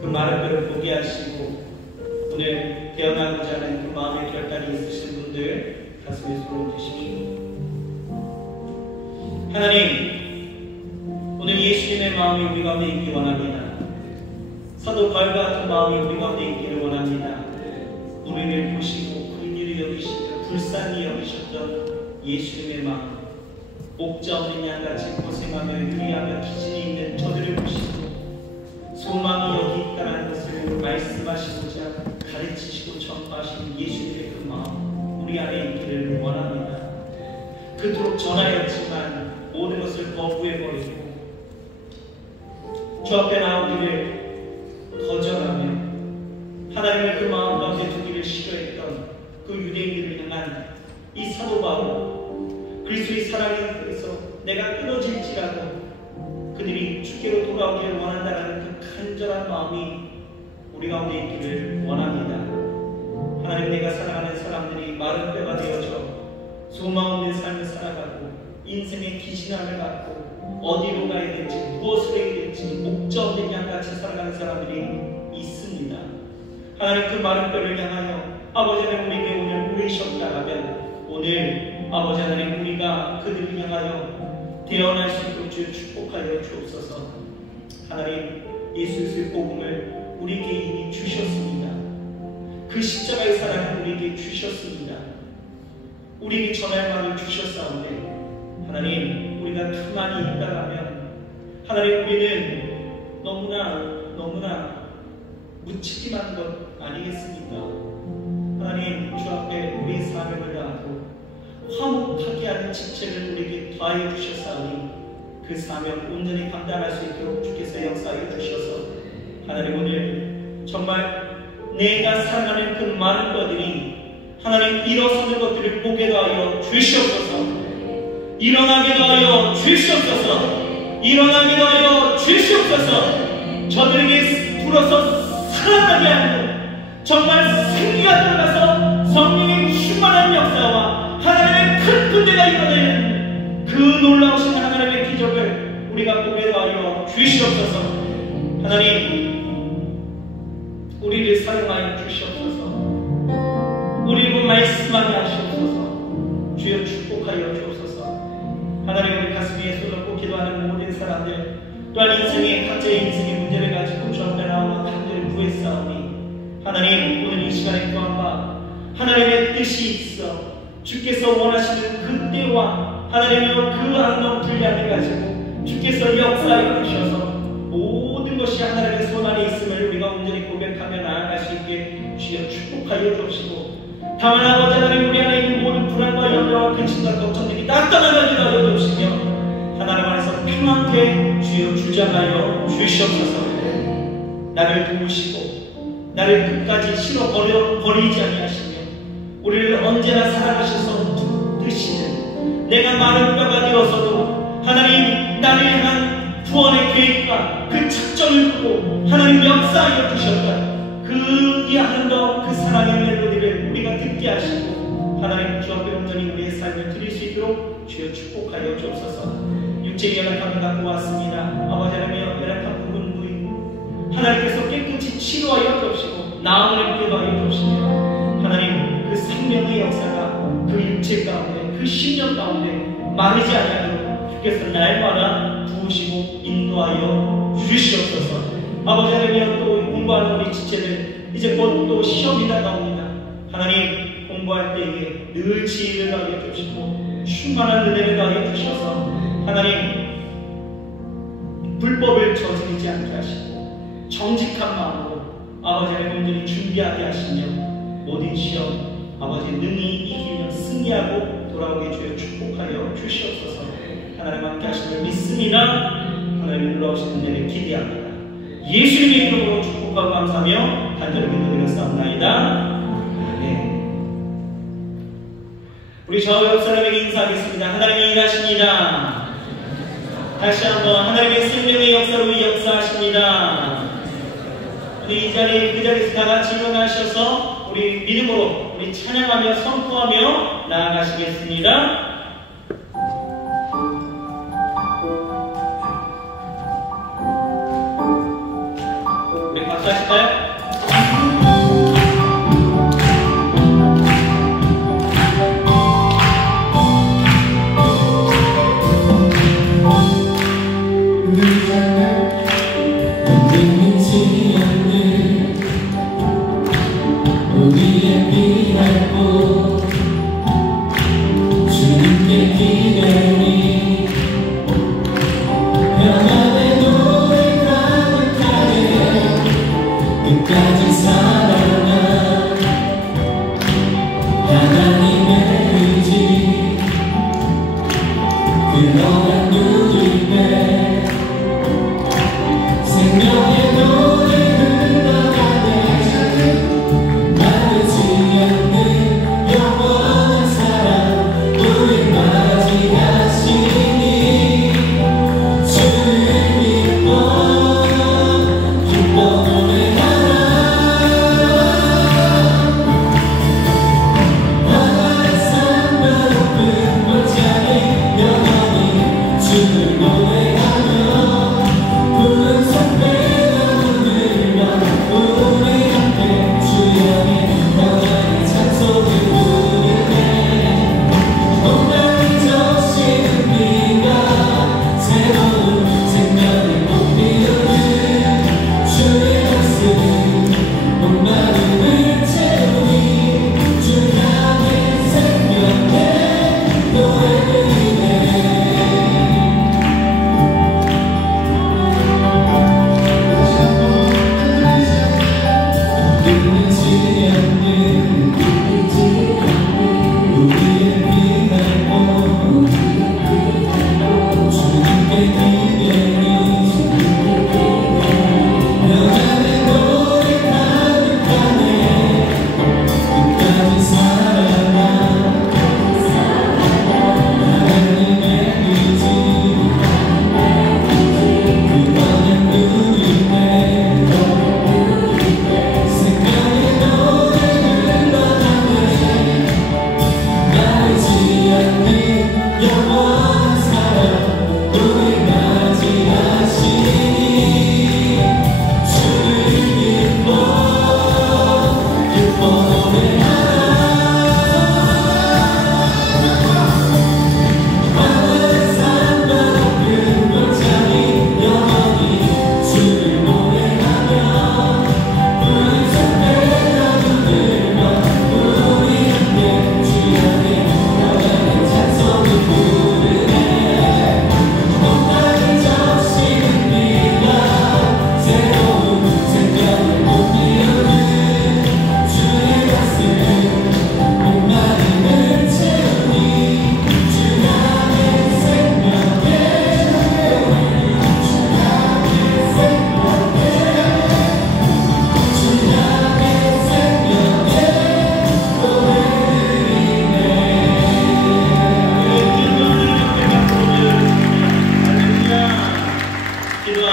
그 마른 뼈를 보게 하시고 오늘 태어나고자 하는 그 마음의 결단이 있으신 분들 가슴에 손을 드십시오. 하나님, 오늘 예수님의 마음이 우리 가운데 있기 원합니다. 사도 바울과 같은 마음이 우리 가운데 있기를 원합니다. 우리를 보시고 긍휼히 여기시며 불쌍히 여기셨던 예수님의 마음, 목자 없는 양같이 고생하며 유리하며 기진이 있는 저들을 보시고 소망이 여기 있다는 것을 말씀하시고자 가르치시고 전파하신 예수님의 그 마음 우리 안에 있기를 원합니다. 그토록 전하였지만 모든 것을 거부해버리고 주 앞에 나오기를 거절하며 하나님을 그 마음 가운데 두기를 싫어했던 그 유대인들을 향한 이 사도 바울, 그리스도의 사랑에 대해서 내가 끊어질지라도 그들이 주께로 돌아오기를 원한다는 그 간절한 마음이 우리 가운데 있기를 원합니다. 하나님, 내가 사랑하는 사람들이 마른 뼈가 되어져 소망 없는 삶을 살아가고 인생의 기신함을 갖고 어디로 가야 될지 무엇을 해야 될지 목적 없는 양같이 살아가는 사람들이 있습니다. 하나님, 그 마른 뼈를 향하여 아버지 하나님 우리에게 오늘 보이셨다 하면 오늘 아버지 하나님 우리가 그들을 향하여 태어날 수 있도록 주여 축복하여 주옵소서. 하나님, 예수 그리스도의 복음을 우리에게 이미 주셨습니다. 그 십자가의 사랑을 우리에게 주셨습니다. 우리에게 전할 말을 주셨사온데 하나님, 우리가 가만히 있다가면 하나님 우리는 너무나 무책임한 것 아니겠습니까? 하나님, 주 앞에 우리의 사명을 다하고 화목하게 하는 직책을 우리에게 더하여 주셨사오니 그 사명 온전히 감당할 수 있도록 주께서 역사하여 주셔서 하나님 오늘 정말 내가 사랑하는 그 많은 것들이 하나님 일어서는 것들을 보게 하여 주시옵소서. 일어나게 하여 주시옵소서. 일어나게 하여 주시옵소서. 저들에게 불어서 살아나게 하는 정말 생기가 들어가서 성령의 충만한 역사와 하나님의 큰 군대가 일어나는 그 놀라우신 하나님의 기적을 우리가 보게 하여 주시옵소서. 하나님, 우리를 사용하여 주시옵소서. 우리를 말씀하게 하시옵소서. 주여 축복하여 주옵소서. 하나님, 우리 가슴 위에 손을 꽂고 기도하는 모든 사람들 또한 인생의 각자의 인생의 문제를 가지고 주 앞에 나와 간절히 구했사오니 하나님, 오늘 이 시간에 구한바 하나님의 뜻이 있어 주께서 원하시는 그 때와 하나님의 그 아름다운 분량을 가지고 주께서 역사하여 주셔서 모든 것이 하나님의 손 안에 있음을 우리가 온전히 고백하며 나아갈 수 있게 주여 축복하여 주옵시고 다만 아버지 하나님 우리 안에 있는 모든 불안과 염려와 근심과 걱정들이 다 떠나가게 하여 주시며 하나님 안에서 평안케 주여 주장하여 주시옵소서. 나를 도우시고 나를 끝까지 실어 버리지 아니하시며 우리를 언제나 사랑하셔서 뜻이는 내가 마른 뼈가 되어서도 하나님 나를 향한 구원의 계획과 그 작정을 두고 하나님 역사하여 주셨다. 그 이 아름다운 그 사랑의 멜로디를 우리가 듣게 하시고 하나님 주 앞에 온전히 우리의 삶을 드릴 수 있도록 주여 축복하여 주옵소서. 육체의 연약함을 갖고 왔습니다. 아버지 하나님의 연약한 부분도 하나님께서 깨끗이 치료하여 주옵시고 나음을 입게 하여 주옵시며 하나님 그 생명의 역사가 그 육체 가운데 그 신령 가운데 마르지 아니하도록 주께서 날마다 부으시고 인도하여 주시옵소서. 아버지 하나님 또 공부하는 우리 지체들 이제 곧 또 시험이 다가옵니다. 하나님 공부할 때에 늘 지혜를 더하여 주시고 충만한 은혜를 더하여 주셔서 하나님 불법을 저지르지 않게 하시고 정직한 마음으로 아버지 하나님 온전히 준비하게 하시며 모든 시험 아버지 능히 이기며 승리하고 돌아오게 주여 축복하여 주시옵소서. 하나님 함께 하심을 믿습니다. 하나님 놀라우신 은혜를 기대합니다. 예수님의 이름으로 축복하고 감사하며 간절히 기도드렸사옵나이다. 우리 좌우 옆 사람에게 인사하겠습니다. 하나님이 일하십니다. 다시 한번 하나님의 생명의 역사로 역사하십니다. 우리 이 자리 그 자리에서 다 같이 일어나셔서 우리 믿음으로 우리 찬양하며 선포하며 나아가시겠습니다.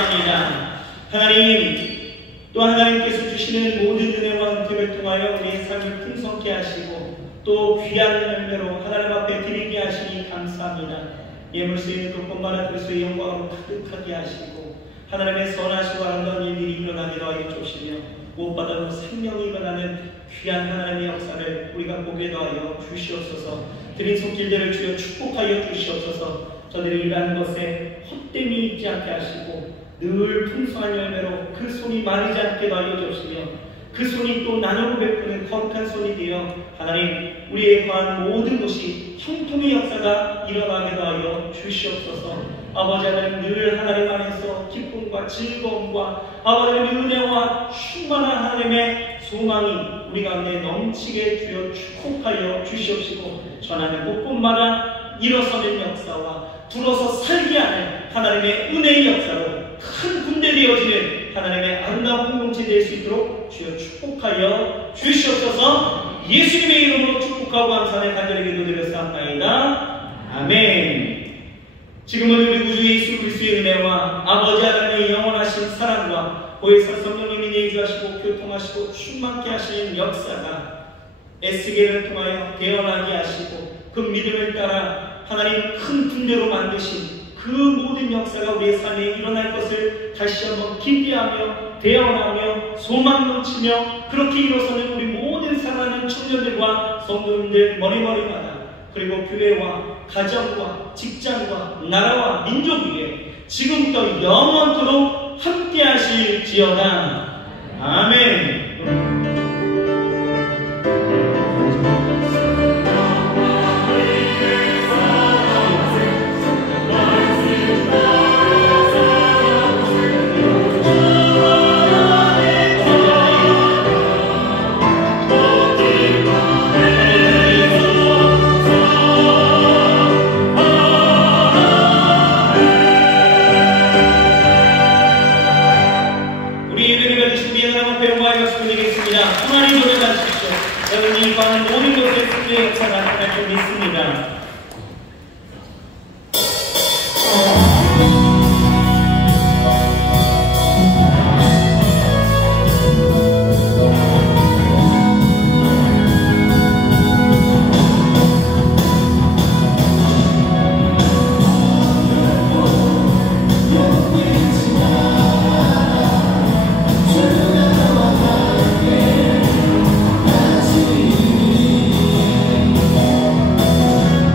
감사합니다. 하나님, 또 하나님께서 주시는 모든 은혜와 은총을 통하여 우리의 삶을 풍성케 하시고 또 귀한 열매로 하나님 앞에 드리게 하시니 감사합니다. 예물 쓰이는 것뿐만 그리스도의 영광으로 가득하게 하시고 하나님의 선하시고 아름다운 일들이 일어나게 하여 주시며 무엇보다도 생명이 일어나는 귀한 하나님의 역사를 우리가 보게 하여 주시옵소서. 드린 손길들을 주여 축복하여 주시옵소서. 저들이 일하는 것에 헛됨이 있지 않게 하시고 늘 풍성한 열매로 그 손이 마르지 않게 하여 주시며 그 손이 또 나누고 베푸는 거룩한 손이 되어 하나님 우리의 거한 모든 곳이 형통의 역사가 일어나게 하여 주시옵소서. 아버지 하나님 늘 하나님 안에서 기쁨과 즐거움과 아버지 은혜와 충만한 하나님의 소망이 우리 가운데 넘치게 주여 축복하여 주시옵시고 전하는 곳곳마다 일어서는 역사와 불어서 살게 하는 하나님의 은혜의 역사로 큰 군대 되어지는 하나님의 아름다운 공동체 될 수 있도록 주여 축복하여 주시옵소서. 예수님의 이름으로 축복하고 감사하며 간절히 기도드렸사옵나이다. 아멘. 지금은 우리 구주 예수 그리스도의 은혜와 아버지 하나님의 영원하신 사랑과 보혜사 성령님이 내주하시고 교통하시고 충만케 하시는 역사가 에스겔을 통하여 대언하게 하시고 그 믿음을 따라 하나님 큰 군대로 만드신 그 모든 역사가 우리의 삶에 일어날 것을 다시 한번 기대하며 대언하며 소망 넘치며 그렇게 일어서는 우리 모든 사랑하는 청년들과 성도님들 머리머리마다 그리고 교회와 가정과 직장과 나라와 민족 위에 지금부터 영원토록 함께 하실지어다. 아멘. 모든 것을 승리의 역사가 나타날 줄 믿습니다. 주